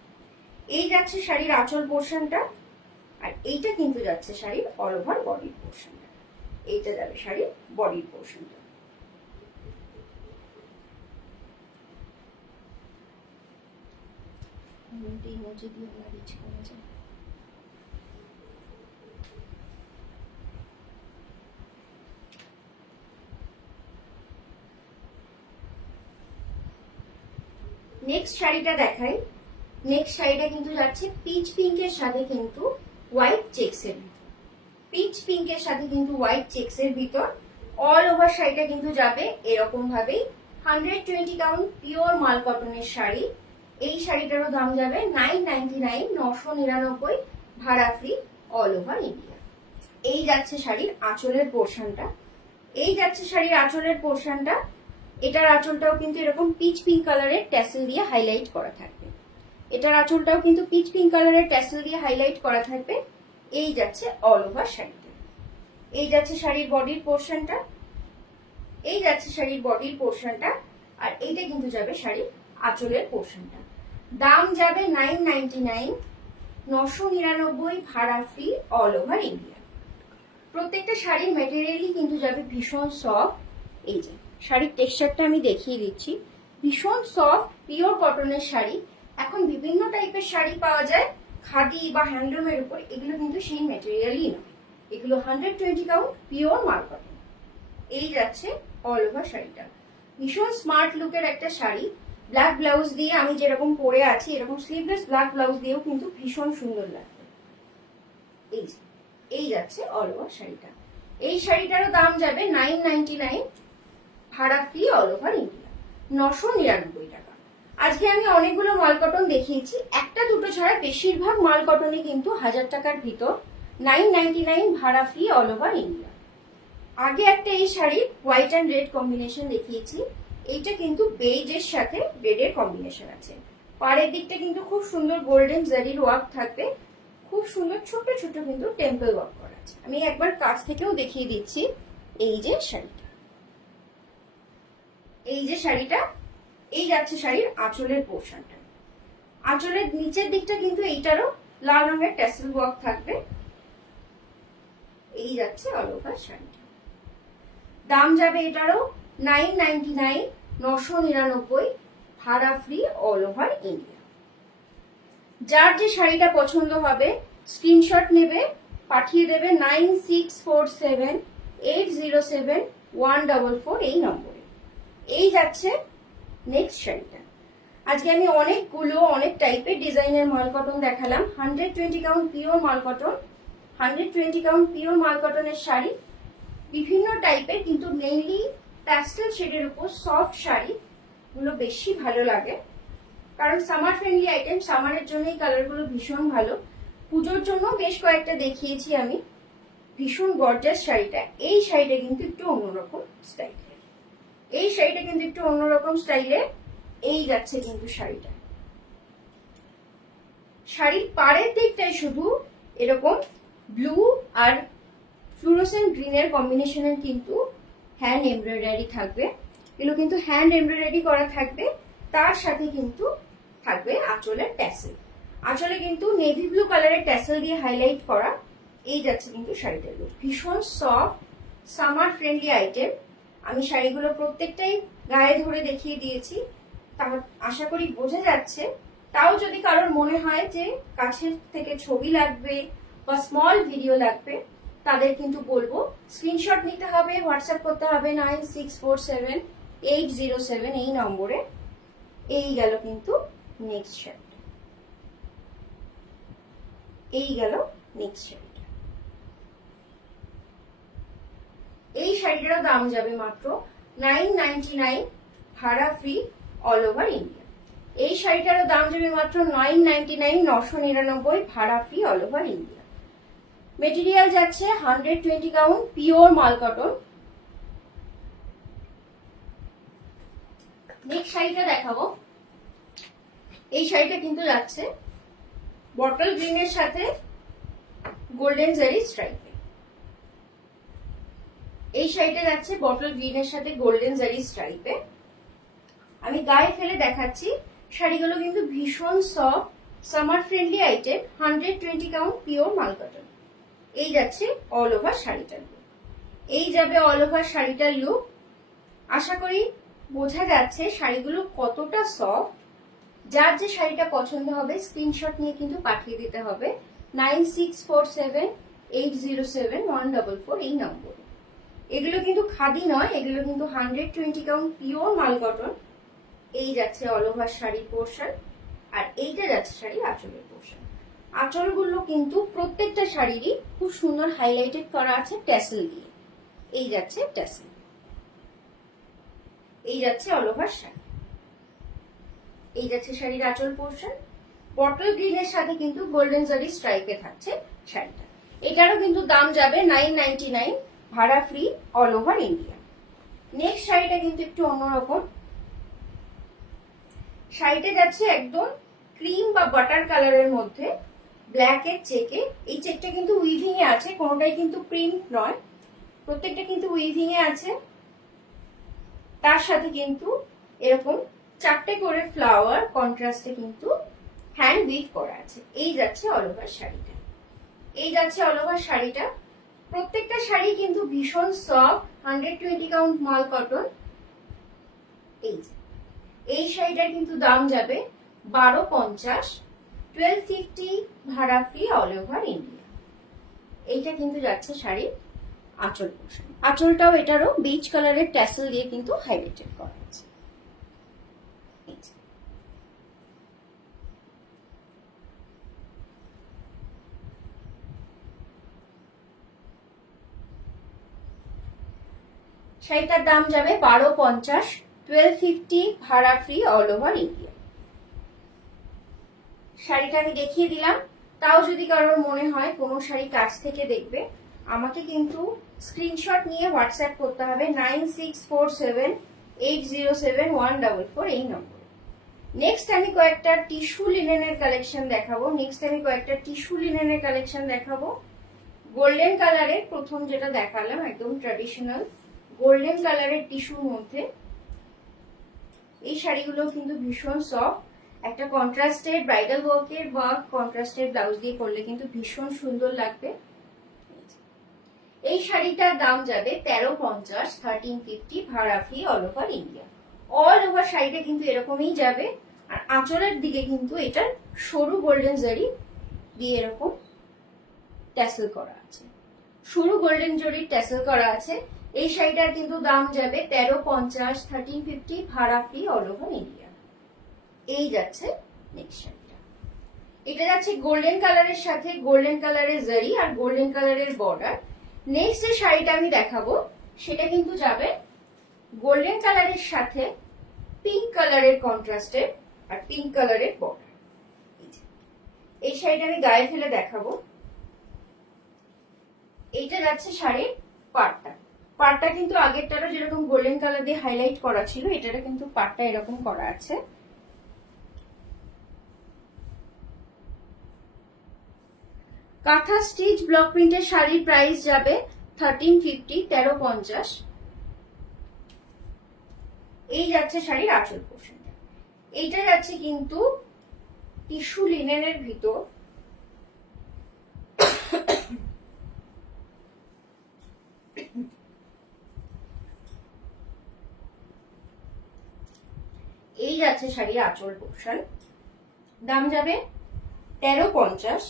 এই যাচ্ছে শাড়ির আঁচল পোর্শনটা, আর এইটা কিন্তু যাচ্ছে শাড়ির অল ওভার বডির পোর্শনটা। এইটা যাবে শাড়ির বডির পোর্শনটা। নেক্সট শাড়িটা দেখাই। নেক্সট শাড়িটা কিন্তু যাচ্ছে পিচ পিঙ্কের সাথে কিন্তু হোয়াইট চেক্সের ভিতর। পিচ পিঙ্কের সাথে কিন্তু হোয়াইট চেক্সের ভিতর অল ওভার শাড়িটা কিন্তু যাবে এরকম ভাবেই। 120 কাউন্ট পিওর মাল কটনের শাড়ি। এই শাড়িটারও দাম যাবে 999, 999 ভাড়া ফ্রি অল ওভার ইন্ডিয়া। এই যাচ্ছে শাড়ির আঁচলের পোর্শনটা। এই যাচ্ছে শাড়ির আঁচলের পোর্শনটা। এটার আঁচলটাও কিন্তু এরকম পিচ পিঙ্ক কালারের ট্যাসেল দিয়ে হাইলাইট করা থাকবে। এটার আঁচলটাও কিন্তু পিচ পিঙ্ক কালারের ট্যাসেল দিয়ে হাইলাইট করা থাকবে। এই যাচ্ছে অল ওভার শাড়িটা। এই যাচ্ছে শাড়ির বডির পোর্শনটা। এই যাচ্ছে শাড়ির বডির পোর্শনটা, আর এইটা কিন্তু যাবে শাড়ির আঁচলের পোর্শনটা। দাম যাবে 999, 999 ভাড়া ফ্রি অল ওভার ইন্ডিয়া। প্রত্যেকটা শাড়ির মেটেরিয়ালই কিন্তু যাবে ভীষণ সফট। এই যে শাড়ির টেক্সচারটা আমি দেখিয়ে দিচ্ছি, ভীষণ সফট পিওর কটনের শাড়ি। এখন বিভিন্ন টাইপের শাড়ি পাওয়া যায় খাদি বা হ্যান্ডলুমের উপর, এগুলো কিন্তু সেই মেটেরিয়ালই নয়। এগুলো 120 কাউন্ট পিওর মাল কটন। এই যাচ্ছে অল ওভার শাড়িটা। ভীষণ স্মার্ট লুকের একটা শাড়ি। ব্ল্যাক ব্লাউজ দিয়ে আমি যেরকম পরে আছি এরকম স্লিভলেস ব্ল্যাক ব্লাউজ দিয়েও কিন্তু ভীষণ সুন্দর লাগবে। এই যাচ্ছে অল ওভার শাড়িটা। এই শাড়িটারও দাম যাবে 999 ভাড়া ফ্রি অল ওভার ইন্ডিয়া, 999 টাকা। আজকে আমি অনেকগুলো মাল কটন দেখিয়েছি, একটা দুটো ছাড়া বেশিরভাগ মাল কটনই কিন্তু 1000 টাকার ভিতর, 999 ভাড়া ফ্রি অল ওভার ইন্ডিয়া। আগে একটা এই শাড়ির হোয়াইট অ্যান্ড রেড কম্বিনেশন দেখিয়েছি। এইটা কিন্তু বেজের সাথে রেডের কম্বিনেশন আছে। পাড়ের দিকটা কিন্তু খুব সুন্দর গোল্ডেন জারির ওয়ার্ক থাকবে, খুব সুন্দর ছোট ছোট কিন্তু টেম্পল ওয়ার্ক করা আছে। আমি একবার কাছ থেকেও দেখিয়ে দিচ্ছি। এই যে শাড়িটা, এই যে শাড়িটা, এই যাচ্ছে শাড়ির আঁচলের পোর্শনটা। আঁচলের নিচের দিকটা কিন্তু এইটারও লাল রঙের ট্যাসেল ওয়ার্ক থাকবে। এই যাচ্ছে অল ওভার শাড়িটা। দাম যাবে এটারও 999, 999 ভাড়া ফ্রি অল ওভার ইন্ডিয়া। যার যে শাড়িটা পছন্দ হবে স্ক্রিনশট নেবে, পাঠিয়ে দেবে 9647807144 এই নম্বরে। এই যাচ্ছে নেক্সট শাড়িটা। আজকে আমি অনেক টাইপের ডিজাইনের মাল কটন দেখালাম। 120 কাউন্ট পিওর মাল কটন, 120 কাউন্ট পিওর মাল কটনের শাড়ি বিভিন্ন টাইপের, কিন্তু মেইনলি প্যাস্টেল শেডের উপর সফট শাড়ি গুলো বেশি ভালো লাগে, কারণ সামার ফ্রেন্ডলি আইটেম। সামারের জন্য এই কালারগুলো ভীষণ ভালো। পুজোর জন্য বেশ কয়েকটা দেখিয়েছি আমি। ভীষণ গর্জাস শাড়িটা। এই শাড়িটা কিন্তু একটু অন্যরকম স্টাইলের। এই শাড়িটা কিন্তু একটু অন্যরকম স্টাইলের। এই যাচ্ছে কিন্তু শাড়িটা। শাড়ির পাড়ের দিকটায় শুধু এরকম ব্লু আর ফ্লুরোসেন্ট গ্রিনের কম্বিনেশনের কিন্তু হ্যান্ড এমব্রয়ডারি থাকবে। এগুলো কিন্তু হ্যান্ড এমব্রয়ডারি করা থাকবে। তার সাথে কিন্তু থাকবে আঁচলের ট্যাসেল। আঁচলে কিন্তু নেভি ব্লু কালারের ট্যাসেল দিয়ে হাইলাইট করা। এই যাচ্ছে কিন্তু শাড়িটার লুক। ভীষণ সফট সামার ফ্রেন্ডলি আইটেম। আমি শাড়িগুলো প্রত্যেকটাই গায়ে ধরে দেখিয়ে দিয়েছি, তাহলে আশা করি বোঝা যাচ্ছে। তাও যদি কারোর মনে হয় যে কাছের থেকে ছবি লাগবে বা স্মল ভিডিও লাগবে, তাদের কিন্তু বলবো স্ক্রিনশট নিতে হবে, হোয়াটসঅ্যাপ করতে হবে 9647807807 এই নম্বরে। এই গেল কিন্তু নেক্সট শাড়ি। এই গেল নেক্সট শাড়িটা। এই শাড়িটারও দাম যাবে মাত্র 999, ভাড়া ফ্রি, অল ওভার ইন্ডিয়া। এই শাড়িটারও দাম যাবে মাত্র 999, 999, ভাড়া free, all over India. Material যাচ্ছে 120 কাউন্ট পিওর মাল কটন। নেক্সট শাড়িটা দেখাবো। এই শাড়িটা কিন্তু যাচ্ছে বটল গ্রিনের সাথে গোল্ডেন জারি স্ট্রাইপে। এই শাড়িটা যাচ্ছে বটল গ্রিনের সাথে গোল্ডেন জারি স্ট্রাইপে। আমি গায়ে ফেলে দেখাচ্ছি। শাড়িগুলো কিন্তু ভীষণ soft, summer friendly item, 120 count pure মাল কটন। এই যাচ্ছে অল ওভার শাড়িটার লুক। এই যাবে অল ওভার শাড়িটার লুক। আশা করি বোঝা যাচ্ছে শাড়িগুলো কতটা সফট। যার যে শাড়িটা পছন্দ হবে স্ক্রিনশট নিয়ে কিন্তু পাঠিয়ে দিতে হবে 9647807144 এই নম্বরে। এগুলো কিন্তু খাদি নয়, এগুলো কিন্তু 120 কাউন্ট পিওর মাল কটন। এই যাচ্ছে অল ওভার শাড়ির পোর্শন, আর এইটা যাচ্ছে শাড়ির আঁচলের পোর্শন। আঁচলগুলো কিন্তু প্রত্যেকটা শাড়িরই খুব সুন্দর হাইলাইটেড করা আছে ট্যাসেল দিয়ে। এই যাচ্ছে ট্যাসেল, এই যাচ্ছে অল ওভার শাড়ি। এই যাচ্ছে শাড়ির আঁচল পোর্শন। বটল গ্রিনের সাথে কিন্তু গোল্ডেন জারি স্ট্রাইপে থাকছে শাড়িটা। এটারও কিন্তু দাম যাবে 999, ভাড়া free, all over India. Next শাড়িটা কিন্তু একটু অন্যরকম। শাড়িটা যাচ্ছে একদম ক্রিম বা বাটার কালারের মধ্যে ব্ল্যাক এর চেকে। এই চেকটা কিন্তু উইভিং এ আছে, কোনোটাই কিন্তু প্রিন্ট নয়, প্রত্যেকটা কিন্তু উইভিং এ আছে। তার সাথে কিন্তু এরকম 4টে করে ফ্লাওয়ার কন্ট্রাস্টে কিন্তু হ্যান্ড উইভ করা আছে। এই যাচ্ছে অল ওভার শাড়িটা। এই যাচ্ছে অল ওভার শাড়িটা। প্রত্যেকটা শাড়ি কিন্তু ভীষণ সফট, 120 কাউন্ট মাল কটন। এই শাড়িটার কিন্তু দাম যাবে 1250, 1250, ভাড়া ফ্রি, অল ওভার ইন্ডিয়া। এইটা কিন্তু যাচ্ছে শাড়ির আঁচল পোর্শন। আঁচলটাও এটারও বিচ কালারের ট্যাসেল দিয়ে কিন্তু হাইলাইটেড করা আছে। শাড়িটার দাম যাবে 1250, 1250, ভাড়া ফ্রি, অল ওভার ইন্ডিয়া। শাড়িটা আমি দেখিয়ে দিলাম। তাও যদি কারোর মনে হয় কোনো শাড়ি কাছ থেকে দেখবে, আমাকে কিন্তু স্ক্রিনশট নিয়ে হোয়াটসঅ্যাপ করতে হবে 9647807144 এই নম্বরে। নেক্সট আমি কয়েকটা টিস্যু লিনেনের কালেকশন দেখাবো। গোল্ডেন কালারের প্রথম যেটা দেখালাম একদম ট্র্যাডিশনাল গোল্ডেন কালারের টিস্যুর মধ্যে। এই শাড়িগুলো কিন্তু ভীষণ সফট। একটা কন্ট্রাস্টেড ব্রাইডাল ওয়ার্কের বা কন্ট্রাস্টেড ব্লাউজ দিয়ে করলে কিন্তু ভীষণ সুন্দর লাগবে। এই শাড়িটার দাম যাবে 1350, 1350, ভাড়া free, all over India. All over শাড়িটা কিন্তু এরকমই যাবে। আর আঁচলের দিকে কিন্তু এটার সরু গোল্ডেন জারি দিয়ে এরকম ট্যাসেল করা আছে, সরু গোল্ডেন জরির ট্যাসেল করা আছে। এই শাড়িটার কিন্তু দাম যাবে 1350, 1350, ভাড়া ফ্রি, অল ওভার ইন্ডিয়া। এই যাচ্ছে নেক্সট শাড়িটা। এটা যাচ্ছে গোল্ডেন কালারের সাথে গোল্ডেন কালারের জারি আর গোল্ডেন কালারের বর্ডার। নেক্সট যে শাড়িটা আমি দেখাবো সেটা কিন্তু যাবে গোল্ডেন কালারের সাথে পিঙ্ক কালারের কন্ট্রাস্টের আর পিঙ্ক কালারের বর্ডার। এই শাড়িটা আমি গায়ে ফেলে দেখাবো। এইটা যাচ্ছে শাড়ির পাড়টা। পাড়টা কিন্তু আগেরটারও যেরকম গোল্ডেন কালার দিয়ে হাইলাইট করা ছিল, এটারও কিন্তু পাড়টা এরকম করা আছে। কাঁথা স্টিচ ব্লক প্রিন্টের শাড়ির প্রাইস যাবে 1350, 1350। এই যাচ্ছে শাড়ির আঁচল পোর্শনটা। এইটা যাচ্ছে কিন্তু টিস্যু লিনেনের ভিতর। এই যাচ্ছে শাড়ির আঁচল পোর্শন। দাম যাবে 1350,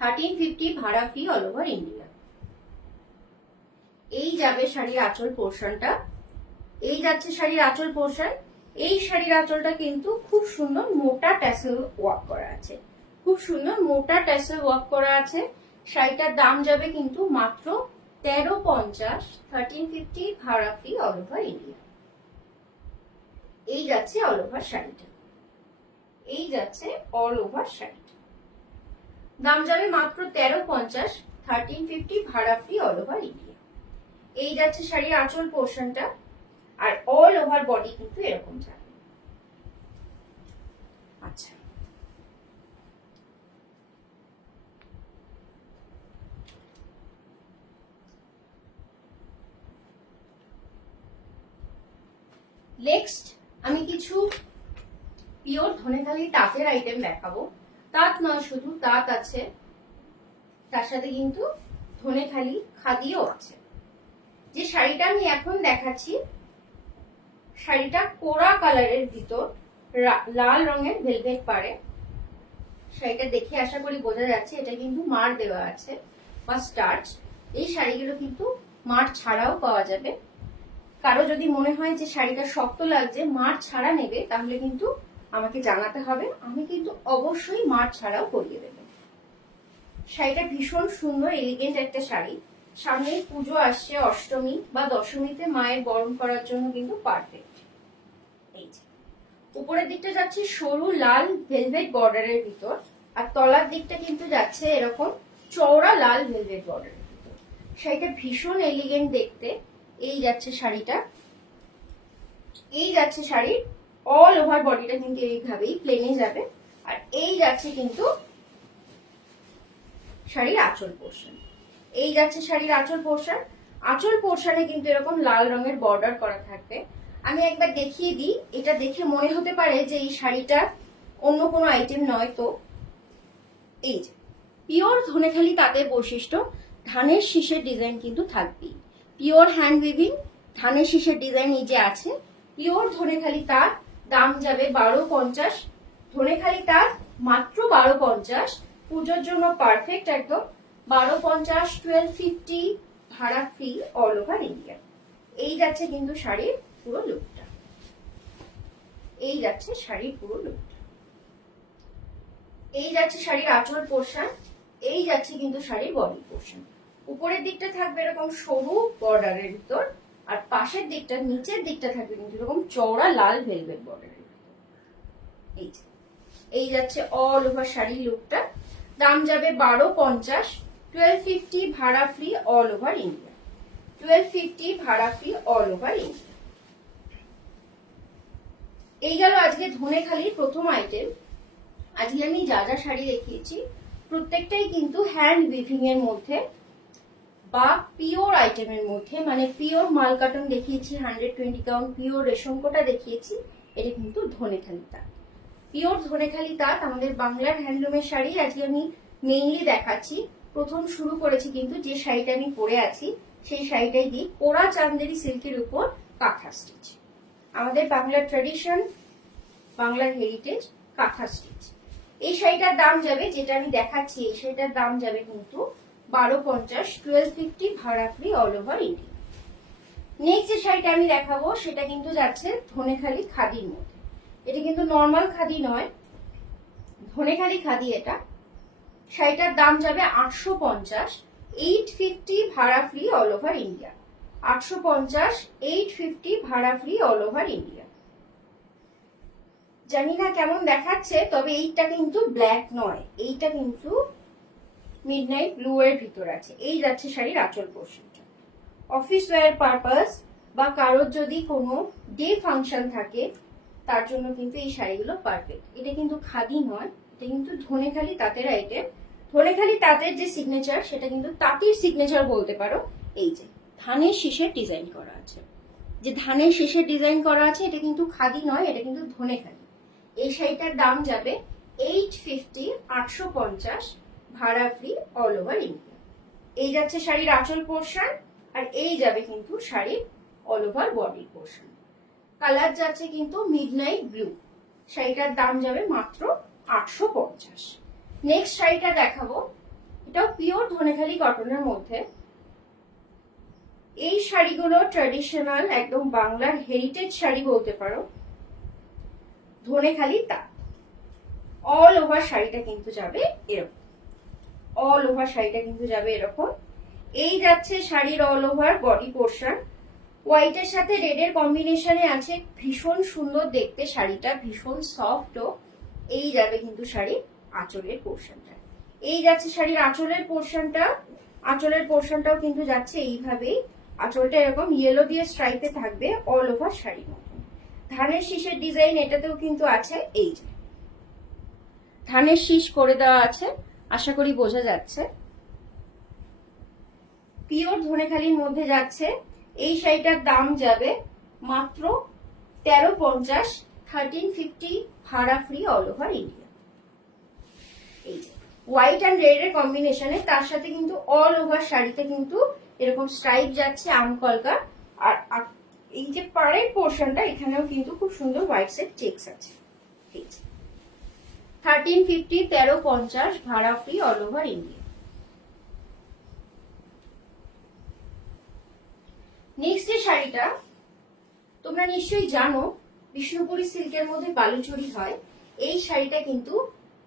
1350, ভাড়া ফ্রি, অল ওভার ইন্ডিয়া। এই যাবে শাড়ির আঁচল পোর্শনটা। এই যাচ্ছে শাড়ির আঁচল পোর্শন। এই শাড়ির আঁচলটা কিন্তু খুব সুন্দর মোটা ট্যাসেল ওয়ার্ক করা আছে, খুব সুন্দর মোটা ট্যাসেল ওয়ার্ক করা আছে। শাড়িটার দাম যাবে কিন্তু মাত্র 1350, 1350 ভাড়া ফ্রি অল ওভার ইন্ডিয়া। এই যাচ্ছে অল ওভার শাড়িটা, এই যাচ্ছে অল ওভার শাড়িটা, দাম যাবে মাত্র 1350, 1350 ভাড়া ফ্রি অল ওভার ইন্ডিয়া। এই যাচ্ছে শাড়ির আঁচল পোর্শনটা, আর অল ওভার বডি কিন্তু এরকম যাবে। আচ্ছা, নেক্সট আমি কিছু পিওর ধনেখালি তাঁতের আইটেম দেখাবো। তাঁত নয় শুধু, তাঁত আছে, তার সাথে কিন্তু ধনেখালি খাদিও আছে। যে শাড়িটা আমি এখন দেখাচ্ছি, শাড়িটা কোরা কালারের ভিতর লাল রঙের ভেলভেট পাড়ে। শাড়িটা দেখে আশা করি বোঝা যাচ্ছে এটা কিন্তু মার দেওয়া আছে বা স্টার্চ। এই শাড়িগুলো কিন্তু মার ছাড়াও পাওয়া যাবে। কারো যদি মনে হয় যে শাড়িটা শক্ত লাগছে, মার ছাড়া নেবে, তাহলে কিন্তু আমাকে জানাতে হবে, আমি কিন্তু অবশ্যই মার ছাড়াও করিয়ে দেবো। শাড়িটা ভীষণ সুন্দর এলিগেন্ট একটা শাড়ি। সামনে পুজো আসছে, অষ্টমী বা দশমীতে মায়ের বরণ করার জন্য কিন্তু পারফেক্ট। এই যে উপরের দিকটা যাচ্ছে সরু লাল ভেলভেট বর্ডারের ভিতর, আর তলার দিকটা কিন্তু যাচ্ছে এরকম চওড়া লাল ভেলভেট বর্ডারের ভিতর। শাড়িটা ভীষণ এলিগেন্ট দেখতে। এই যাচ্ছে শাড়িটা, এই যাচ্ছে শাড়ির অল ওভার বডিটা কিন্তু এইভাবেই প্লেনে যাবে। আর এই যাচ্ছে কিন্তু শাড়ির আঁচল পোর্শন, এই যাচ্ছে শাড়ির আঁচল পোর্শন। আঁচল পোর্শনে কিন্তু এরকম লাল রঙের বর্ডার করা থাকবে। আমি একবার দেখিয়ে দিই, এটা দেখে মনে হতে পারে যে এই শাড়িটা অন্য কোনো আইটেম নয়। তো এই যে পিওর ধনেখালি তাঁতের বৈশিষ্ট্য, ধানের শীষের ডিজাইন কিন্তু থাকবেই। পিওর হ্যান্ড উইভিং ধানের শীষের ডিজাইন এই যে আছে। পিওর ধনেখালি তাঁত, দাম যাবে 1250। ধনেখালি তাঁত মাত্র 1250, পুজোর জন্য পারফেক্ট একদম। 1250, 1250 ভাড়া ফ্রি অল ওভার ইন্ডিয়া। এই যাচ্ছে কিন্তু শাড়ির পুরো লুকটা, এই যাচ্ছে শাড়ির পুরো লুকটা। এই যাচ্ছে শাড়ির আঁচল পোর্শন, এই যাচ্ছে কিন্তু শাড়ির বডি পোর্শন। উপরের দিকটা থাকবে এরকম সরু বর্ডারের ভিতর, আর পাশের দিকটা নিচের দিকটা থাকবে কিন্তু এরকম চওড়া লাল ভেলভেট বর্ডারের ভিতর। এই যে এই যাচ্ছে অল ওভার শাড়ির লুকটা, দাম যাবে 1250, 1250 ভাড়া ফ্রি অল ওভার ইন্ডিয়া। 1250 ভাড়া ফ্রি অল ওভার ইন্ডিয়া। এই গেল আজকে ধনেখালির প্রথম আইটেম। আজকে আমি যা যা শাড়ি দেখিয়েছি প্রত্যেকটাই কিন্তু হ্যান্ড উইভিং এর মধ্যে বা পিওর আইটেমের মধ্যে, মানে পিওর মাল কাটন দেখিয়েছি, 120 কাউন্ট পিওর রেশম কোটা দেখিয়েছি। এটা কিন্তু ধনেখালি তাঁত, পিওর ধনেখালি তাঁত আমাদের বাংলার হ্যান্ডলুমের শাড়ি আজকে আমি মেইনলি দেখাচ্ছি। প্রথম শুরু করেছি কিন্তু যে শাড়িটা আমি পরে আছি সেই শাড়িটাই দিই, কোরা চান্দেরি সিল্কের উপর কাঁথা স্টিচ। আমাদের বাংলার ট্র্যাডিশন, বাংলার হেরিটেজ কাঁথা স্টিচ। এই শাড়িটার দাম যাবে, যেটা আমি দেখাচ্ছি এই শাড়িটার দাম যাবে কিন্তু 1250, 1250 ভাড়া free all over India. Next যে শাড়িটা আমি দেখাবো সেটা কিন্তু যাচ্ছে ধনেখালি খাদির মধ্যে। এটা কিন্তু নর্মাল খাদি নয়, ধনেখালি খাদি এটা। শাড়িটার দাম যাবে 850, 850 ভাড়া ফ্রি অল ওভার ইন্ডিয়া। 850, 850 ভাড়া ফ্রি অল ওভার ইন্ডিয়া। জানি না কেমন দেখাচ্ছে, তবে এইটা কিন্তু ব্ল্যাক নয়, এইটা কিন্তু মিডনাইট ব্লু এর ভিতর আছে। এই যাচ্ছে শাড়ির আঁচল পোর্শনটা। অফিস ওয়্যার পারপাস বা কারোর যদি কোনো ডে ফাংশন থাকে তার জন্য কিন্তু এই শাড়িগুলো পারফেক্ট। এটা কিন্তু খাদি নয়, এটা কিন্তু ধনেখালি তাঁতের আইটেম। ধনেখালি তাঁতের যে সিগনেচার সেটা কিন্তু তাঁতির সিগনেচার বলতে পারো। এই যে ধানের শীষের ডিজাইন করা আছে, যে ধানের শীষের ডিজাইন করা আছে এটা কিন্তু খাদি নয়, এটা কিন্তু ধনেখালি। এই শাড়িটার দাম যাবে 850, 850 ভাড়া ফ্রি অল ওভার ইন্ডিয়া। এই যাচ্ছে শাড়ির আঁচল পোর্শন, আর এই যাবে কিন্তু শাড়ির all over body portion. Colour যাচ্ছে কিন্তু মিডনাইট ব্লু। শাড়িটার দাম যাবে মাত্র 850। নেক্সট শাড়িটা দেখাবো, এটাও পিওর ধনেখালি কটনের মধ্যে। এই শাড়িগুলো ট্র্যাডিশনাল একদম বাংলার হেরিটেজ শাড়ি বলতে পারো। ধনেখালি তাঁত। অল ওভার শাড়িটা কিন্তু যাবে এরকম, অল ওভার শাড়িটা কিন্তু যাবে এরকম। এই যাচ্ছে শাড়ির অল ওভার বডি পোর্শন, হোয়াইটের সাথে রেডের কম্বিনেশনে আছে, ভীষণ সুন্দর দেখতে শাড়িটা, ভীষণ সফটও। এই যাবে কিন্তু শাড়ির আঁচলের পোর্শনটা, এই যাচ্ছে শাড়ির আঁচলের পোর্শনটা। আঁচলের পোর্শনটাও কিন্তু যাচ্ছে এইভাবেই, আঁচলটা এরকম ইয়েলো দিয়ে স্ট্রাইপে থাকবে অল ওভার শাড়ির মতো। ধানের শীষের ডিজাইন এটাতেও কিন্তু আছে, এই যে ধানের শীষ করে দেওয়া আছে, আশা করি বোঝা যাচ্ছে। পিওর ধনেখালির মধ্যে যাচ্ছে। এই শাড়িটার দাম যাবে মাত্র 1350, 1350 ভাড়া ফ্রি অল ওভার ইন্ডিয়া। এই যে হোয়াইট অ্যান্ড রেড এর কম্বিনেশনে, তার সাথে কিন্তু অল ওভার শাড়িতে কিন্তু এরকম স্ট্রাইপ যাচ্ছে আম কলকা। আর এই যে পাড়ের পোর্শনটা, এখানেও কিন্তু খুব সুন্দর হোয়াইট সেট চেকস আছে। ঠিক আছে, 1350, 1350 ভাড়া free all over India. Next যে শাড়িটা তোমরা নিশ্চয়ই জানো, বিষ্ণুপুরি সিল্কের মধ্যে বালুচরি হয়। এই শাড়িটা কিন্তু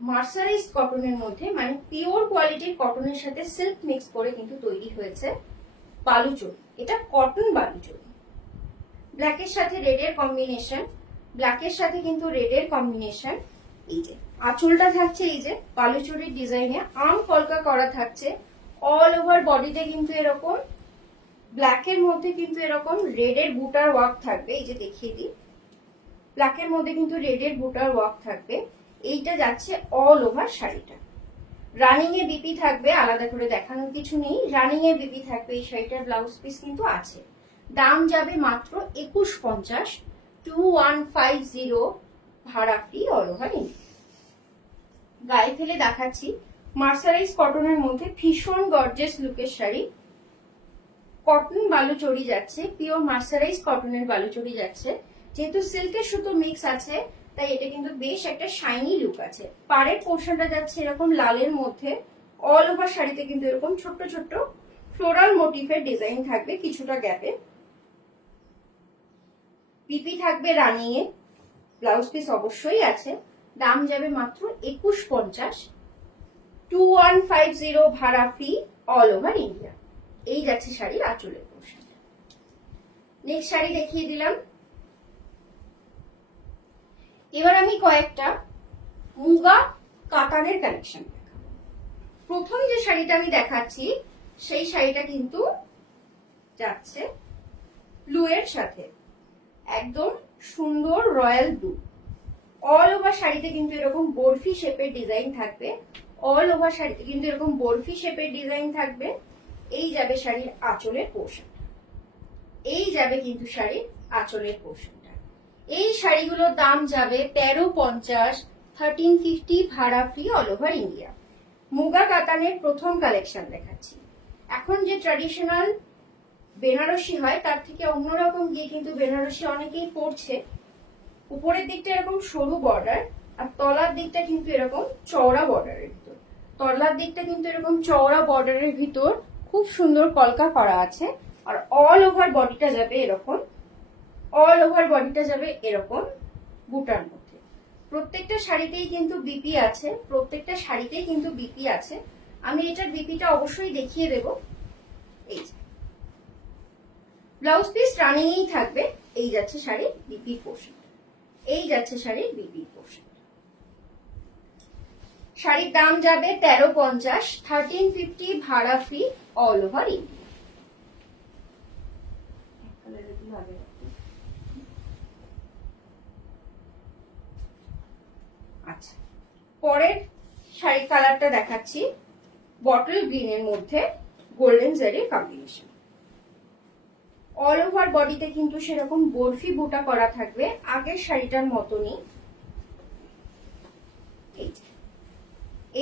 মার্সারাইজ কটনের মধ্যে, মানে পিওর কোয়ালিটির কটনের সাথে সিল্ক মিক্স করে কিন্তু তৈরি হয়েছে বালুচরি। এটা কটন বালুচরি, ব্ল্যাকের সাথে রেডের কম্বিনেশন, ব্ল্যাকের সাথে কিন্তু রেডের কম্বিনেশন। এই যে আঁচলটা থাকছে এই যে বালুচরির ডিজাইনে আম কলকা করা থাকছে। অল ওভার বডিতে কিন্তু এরকম ব্ল্যাকের মধ্যে কিন্তু এরকম রেডের বুটার ওয়ার্ক থাকবে। এই যে দেখিয়ে দিই, ব্ল্যাকের মধ্যে কিন্তু রেডের বুটার ওয়ার্ক থাকবে। এইটা যাচ্ছে অল ওভার শাড়িটা। রানিং এ বিপি থাকবে, আলাদা করে দেখানোর কিছু নেই, রানিং এ বিপি থাকবে। এই শাড়িটার ব্লাউজ পিস কিন্তু আছে। দাম যাবে মাত্র 2150, 2150 ভাড়া ফ্রি অল ওভার ইন্ডিয়া। গায়ে ফেলে দেখাচ্ছি, মার্সারাইজ কটনের মধ্যে ভীষণ গর্জিয়াস লুকের শাড়ি। কটন বালুচরি যাচ্ছে, পিওর মার্সারাইজ কটনের বালুচরি যাচ্ছে। যেহেতু সিল্কের সুতো মিক্স আছে, তাই এটা কিন্তু বেশ একটা শাইনি লুক আছে। পাড়ের পোর্শনটা যাচ্ছে এরকম লালের মধ্যে। অল ওভার শাড়িতে কিন্তু এরকম ছোট্ট ছোট্ট ফ্লোরাল মোটিফের ডিজাইন থাকবে কিছুটা গ্যাপে। পিপি থাকবে রানিং এ, ব্লাউজ পিস অবশ্যই আছে। দাম যাবে মাত্র 2150, 2150 ভাড়া ফ্রি অল ওভার ইন্ডিয়া। এই যাচ্ছে শাড়ির আঁচলের পোর্শন। নেক্সট শাড়ি দেখিয়ে দিলাম। এবার আমি কয়েকটা মুগা কাতানের কালেকশন দেখাবো। প্রথম যে শাড়িটা আমি দেখাচ্ছি, সেই শাড়িটা কিন্তু যাচ্ছে ব্লু এর সাথে, একদম সুন্দর রয়্যাল ব্লু। অল ওভার শাড়িতে কিন্তু এরকম বরফি শেপের ডিজাইন থাকবে। অল ওভার শাড়িতে কিন্তু এরকম বরফি শেপের ডিজাইন থাকবে। এই যাবে শাড়ির আঁচলের পোর্শনটা, এই যাবে কিন্তু শাড়ির আঁচলের পোর্শনটা। এই শাড়িগুলোর দাম যাবে 1350, 1350 ভাড়া free all over India. Muga কাতানের প্রথম কালেকশন দেখাচ্ছি। এখন যে ট্র্যাডিশনাল বেনারসি হয়, তার থেকে অন্যরকম গিয়ে কিন্তু বেনারসি অনেকেই পরছে। উপরের দিকটা এরকম সরু বর্ডার, আর তলার দিকটা কিন্তু এরকম চওড়া বর্ডারের ভিতর। তলার দিকটা কিন্তু এরকম চওড়া বর্ডারের ভিতর খুব সুন্দর কলকা করা আছে। আর অল ওভার বডিটা যাবে এরকম, অল ওভার বডিটা যাবে এরকম বুটার মধ্যে। প্রত্যেকটা শাড়িতেই কিন্তু বিপি আছে, প্রত্যেকটা শাড়িতেই কিন্তু বিপি আছে। আমি এটার বিপিটা অবশ্যই দেখিয়ে দেব। এই যে ব্লাউজ পিস রানিং এই থাকবে। এই যাচ্ছে শাড়ির বিপি পোর্শন, এই যাচ্ছে শাড়ির বিপি পোর্শন। শাড়ির দাম যাবে 1350, 1350 ভাড়া ফ্রি অল ওভার ইন্ডিয়া। আচ্ছা, পরের শাড়ি কালারটা দেখাচ্ছি, বটল গ্রিনের মধ্যে গোল্ডেন জারির কম্বিনেশন। অল ওভার বডিতে কিন্তু সেরকম বরফি বুটা করা থাকবে, আগের শাড়িটার মতনই।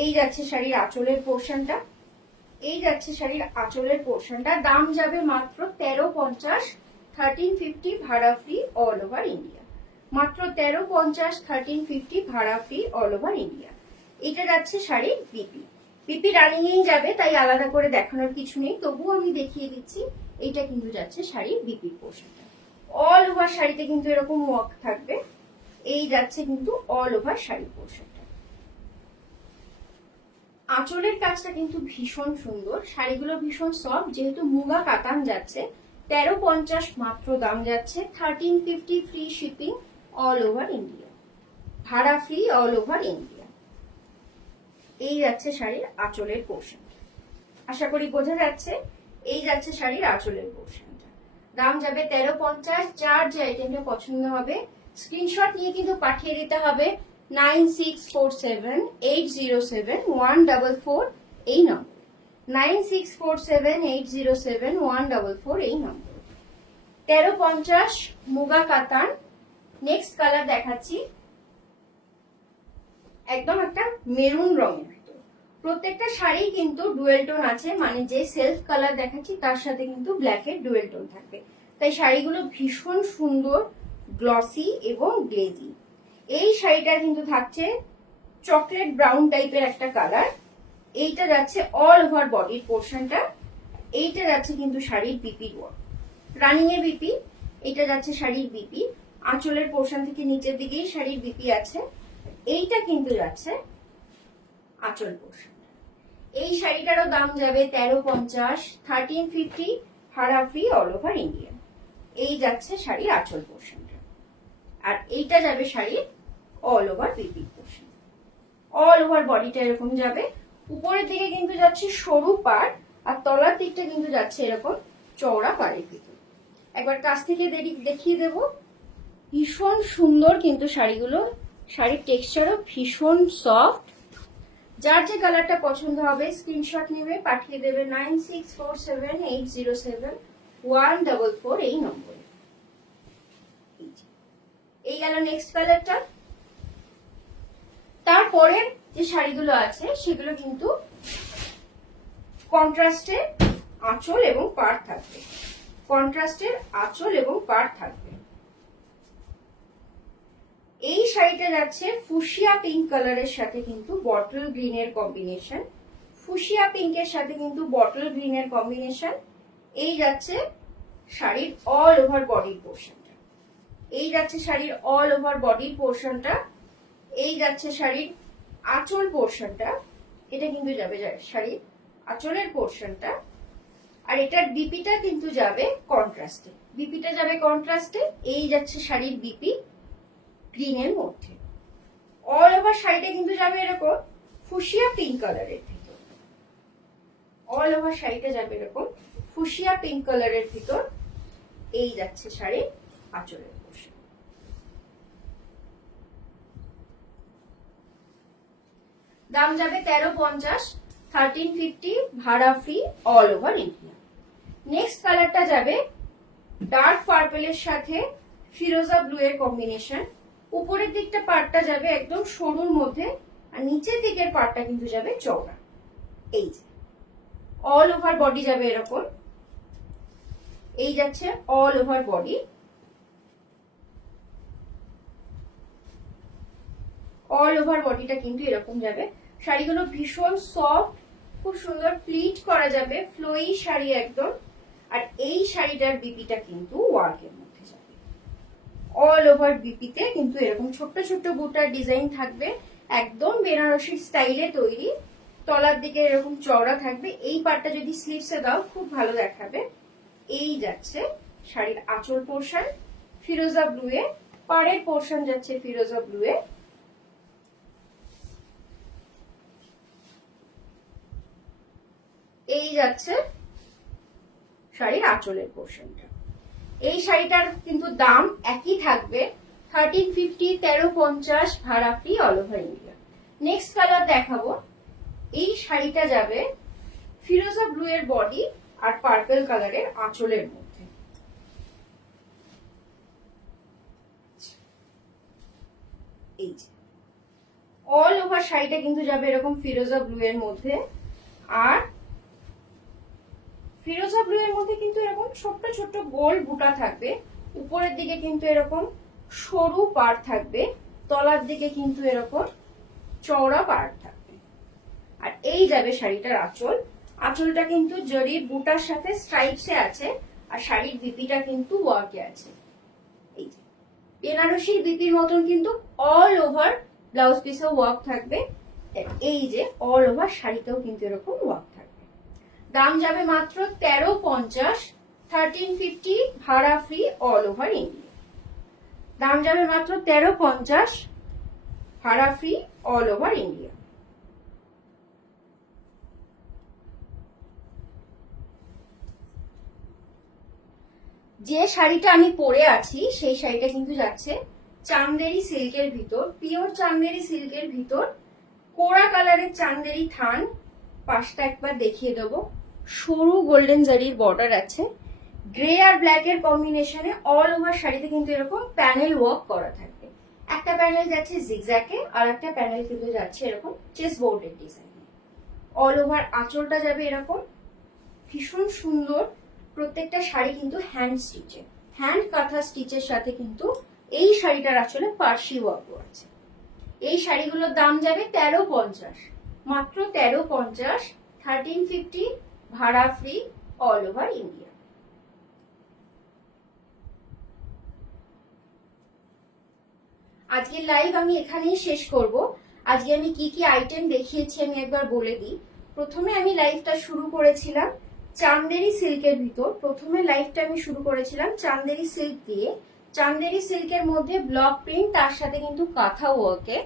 এই যাচ্ছে শাড়ির আঁচলের পোর্শনটা, এই যাচ্ছে শাড়ির আঁচলের পোর্শনটা। দাম যাবে মাত্র 1350, 1350 ভাড়া ফ্রি অল ওভার ইন্ডিয়া। মাত্র 1350, 1350 ভাড়া ফ্রি অল ওভার ইন্ডিয়া। এটা যাচ্ছে শাড়ির বিপি। বিপি রানিং এই যাবে, তাই আলাদা করে দেখানোর কিছু নেই, তবুও আমি দেখিয়ে দিচ্ছি। এইটা কিন্তু যাচ্ছে শাড়ির বিপি পোর্শনটা। অল ওভার শাড়িতে কিন্তু এরকম ওয়ার্ক থাকবে। এই যাচ্ছে কিন্তু অল ওভার শাড়ি পোর্শনটা। আঁচলের কাজটা কিন্তু ভীষণ সুন্দর, শাড়িগুলো ভীষণ সফট, যেহেতু মুগা কাতান যাচ্ছে। 1350 মাত্র দাম যাচ্ছে, 1350 free shipping all over India, ভাড়া ফ্রি অল ওভার ইন্ডিয়া। এই যাচ্ছে শাড়ির আঁচলের পোর্শন, আশা করি বোঝা যাচ্ছে। এই যাচ্ছে শাড়ির আঁচলের পোর্শনটা, দাম যাবে 1350। যার যে আইটেমটা পছন্দ হবে স্ক্রিনশট নিয়ে কিন্তু পাঠিয়ে দিতে হবে 9647807144 এই নম্বর, 9647807144 এই নম্বর। 1350 মুগা কাতান। নেক্সট কালার দেখাচ্ছি, একদম একটা মেরুন রঙের ভিতর। প্রত্যেকটা শাড়ি কিন্তু ডুয়েল টোন আছে, মানে যে সেলফ কালার দেখাচ্ছি তার সাথে কিন্তু ব্ল্যাকের ডুয়েল টোন থাকবে, তাই শাড়িগুলো ভীষণ সুন্দর, গ্লসি এবং গ্লেজি। এই শাড়িটা কিন্তু থাকছে চকলেট ব্রাউন টাইপের একটা কালার। এইটা যাচ্ছে অল ওভার বডির পোর্শনটা, এইটা যাচ্ছে কিন্তু শাড়ির বিপি রানিং এর বিপি, এটা যাচ্ছে শাড়ির বিপি। আঁচলের পোর্শন থেকে নিচের দিকেই শাড়ির বিপি আছে, এইটা কিন্তু যাচ্ছে আঁচল পোর্শন। এই শাড়িটারও দাম যাবে 1350, 1350 ভাড়া ফ্রি অল ওভার ইন্ডিয়া। এই যাচ্ছে শাড়ির আঁচল পোর্শনটা, আর এইটা যাবে শাড়ির all over BP portion. All over বডিটা এরকম যাবে, উপরের দিকে কিন্তু যাচ্ছে সরু পাড়, আর তলার দিকটা কিন্তু যাচ্ছে এরকম চওড়া পাড়ের দিকে। একবার কাছ থেকে দেখিয়ে দেব, ভীষণ সুন্দর কিন্তু শাড়িগুলো, শাড়ির টেক্সচারও ভীষণ সফট। যার যে কালারটা পছন্দ হবে স্ক্রিনশট নেবে পাঠিয়ে দেবে 9647807144 এই নম্বরে। এই গেল নেক্সট কালারটা। তারপরে যে শাড়িগুলো আছে সেগুলো কিন্তু কন্ট্রাস্টে আঁচল এবং পাড় থাকবে, কন্ট্রাস্টের আঁচল এবং পাড় থাকবে। এই শাড়িটা যাচ্ছে ফুশিয়া পিঙ্ক কালারের সাথে কিন্তু বটল গ্রিনের কম্বিনেশন, ফুশিয়া পিঙ্কের সাথে কিন্তু বটল গ্রিনের কম্বিনেশন। এই যাচ্ছে শাড়ির অল ওভার বডির পোর্শনটা, এই যাচ্ছে শাড়ির অল ওভার বডির পোর্শনটা। এই যাচ্ছে শাড়ির আঁচল পোর্শনটা, এটা কিন্তু যাবে শাড়ির আঁচলের পোর্শনটা। আর এটার বিপিটা কিন্তু যাবে কন্ট্রাস্টে, বিপিটা যাবে কন্ট্রাস্টে। এই যাচ্ছে শাড়ির বিপি গ্রিনের মধ্যে। অল ওভার শাড়িটা কিন্তু যাবে এরকম ফুশিয়া পিঙ্ক কালারের ভিতর, অল ওভার শাড়িটা যাবে এরকম ফুশিয়া পিঙ্ক কালারের ভিতর। এই যাচ্ছে শাড়ির আঁচলের পোর্শন, দাম যাবে 1350, 1350 ভাড়া free all over India. Next কালারটা যাবে ডার্ক পার্পলের সাথে ফিরোজা ব্লু এর কম্বিনেশন। উপরের দিকটা পার্টটা যাবে একদম সরুর মধ্যে, আর নিচের দিকের পার্টটা কিন্তু যাবে চওড়া। এই যে অল ওভার বডি যাবে এরকম, এই যাচ্ছে all over body. All over বডিটা কিন্তু এরকম যাবে। শাড়িগুলো ভীষণ সফট, খুব সুন্দর প্লিট করা যাবে, ফ্লোয়ি শাড়ি একদম। আর এই শাড়িটার বিপিটা কিন্তু ওয়ার্কের মধ্যে যাবে, অল ওভার বিপিতে কিন্তু এরকম ছোট্ট ছোট্ট বুটার ডিজাইন থাকবে, একদম বেনারসি স্টাইলে তৈরি। তলার দিকে এরকম চওড়া থাকবে, এই পার্টটা যদি স্লিভসে দাও খুব ভালো দেখাবে। এই যাচ্ছে শাড়ির আঁচল পোর্শন ফিরোজা ব্লু এ, পাড়ের পোর্শন যাচ্ছে ফিরোজা ব্লু এ। এই যাচ্ছে শাড়ির আঁচলের পোর্শনটা। এই শাড়িটার কিন্তু দাম একই থাকবে 1350, 1350 ভাড়া free all over India. Next colour দেখাবো, এই শাড়িটা যাবে ফিরোজা ব্লু এর বডি আর পার্পল কালারের আঁচলের মধ্যে। এই যে অল ওভার শাড়িটা কিন্তু যাবে এরকম ফিরোজা ব্লু এর মধ্যে, আর ফিরোজা ব্লু এর মধ্যে কিন্তু এরকম ছোট্ট ছোট্ট গোল বুটা থাকবে। উপরের দিকে কিন্তু এরকম সরু পাড় থাকবে, তলার দিকে কিন্তু এরকম চওড়া পাড় থাকবে। আর এই যাবে শাড়িটার আঁচল, আঁচলটা কিন্তু জরির বুটার সাথে স্ট্রাইপসে আছে, আর শাড়ির বিপিটা কিন্তু ওয়ার্কে আছে। এই যে বেনারসির বিপির মতন কিন্তু অল ওভার ব্লাউজ পিসেও ওয়ার্ক থাকবে। এই যে অল ওভার শাড়িতেও কিন্তু এরকম ওয়ার্ক থাকবে। দাম যাবে মাত্র 1350, 1350 ভাড়া ফ্রি অল ওভার ইন্ডিয়া। দাম যাবে মাত্র 1350, ভাড়া ফ্রি অল ওভার ইন্ডিয়া। যে শাড়িটা আমি পরে আছি সেই শাড়িটা কিন্তু যাচ্ছে চান্দেরি সিল্কের ভিতর, পিওর চান্দেরি সিল্কের ভিতর, কোরা কালারের চান্দেরি থান। পাশটা একবার দেখিয়ে দেবো, সরু গোল্ডেন জারির বর্ডার আছে, গ্রে আর ব্ল্যাক এর কম্বিনেশনে অল ওভার শাড়িতে কিন্তু এরকম প্যানেল ওয়ার্ক করা থাকবে। একটা প্যানেল যাচ্ছে জিগজ্যাকে, আর একটা প্যানেল কিন্তু যাচ্ছে এরকম চেস বোর্ডের ডিজাইনে। অল ওভার আঁচলটা যাবে এরকম, ভীষণ সুন্দর। প্রত্যেকটা শাড়ি কিন্তু হ্যান্ড স্টিচে, হ্যান্ড কাঁথা স্টিচের সাথে কিন্তু এই শাড়িটার আসলে পার্সি ওয়ার্ক আছে। এই শাড়িগুলোর দাম যাবে 1350, মাত্র 1350, 1350 ভাড়া ফ্রি অল ওভার ইন্ডিয়া। আজকের লাইভ আমি এখানেই শেষ করব। আজকে আমি কি কি আইটেম দেখিয়েছি আমি একবার বলে দিই। প্রথমে আমি লাইভটা শুরু করেছিলাম চান্দেরি সিল্কের ভিতর, প্রথমে লাইভটা আমি শুরু করেছিলাম চান্দেরি সিল্ক দিয়ে। চান্দেরি সিল্কের মধ্যে ব্লক প্রিন্ট, তার সাথে কিন্তু কাঁথা ওয়ার্কে।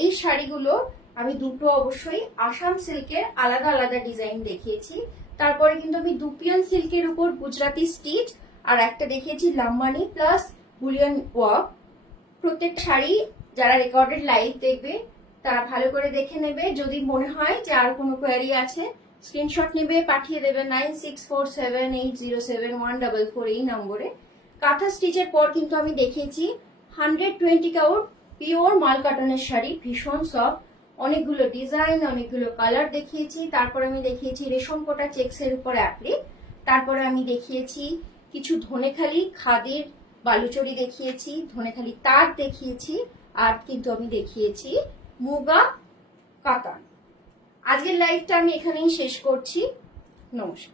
এই শাড়িগুলো আমি দুটো অবশ্যই আসাম সিল্কের আলাদা আলাদা ডিজাইন দেখিয়েছি। তারপরে কিন্তু আমি দুপিয়ান সিল্কের উপর গুজরাটি স্টিচ আর একটা দেখিয়েছি লাম্বানি প্লাস বুলিয়ান ওয়ার্ক। প্রত্যেক শাড়ি যারা রেকর্ডেড লাইভ দেখবে তারা ভালো করে দেখে নেবে। যদি মনে হয় যে আর কোনো কোয়ারি আছে স্ক্রিনশট নেবে, পাঠিয়ে দেবে 9647807144 এই নম্বরে। কাঁথা স্টিচের পর কিন্তু আমি দেখিয়েছি 120 কাউট পিওর মাল কাটনের শাড়ি, ভীষণ সফট, অনেকগুলো ডিজাইন, অনেকগুলো কালার দেখিয়েছি। তারপরে আমি দেখিয়েছি রেশম কোটা চেক্সের উপর অ্যাপ্লিক। তারপরে আমি দেখিয়েছি কিছু ধনেখালি খাদির বালুচরি দেখিয়েছি, ধনেখালি তাঁত দেখিয়েছি, আর কিন্তু আমি দেখিয়েছি মুগা কাতান। আজকের লাইভটা আমি এখানেই শেষ করছি। নমস্কার।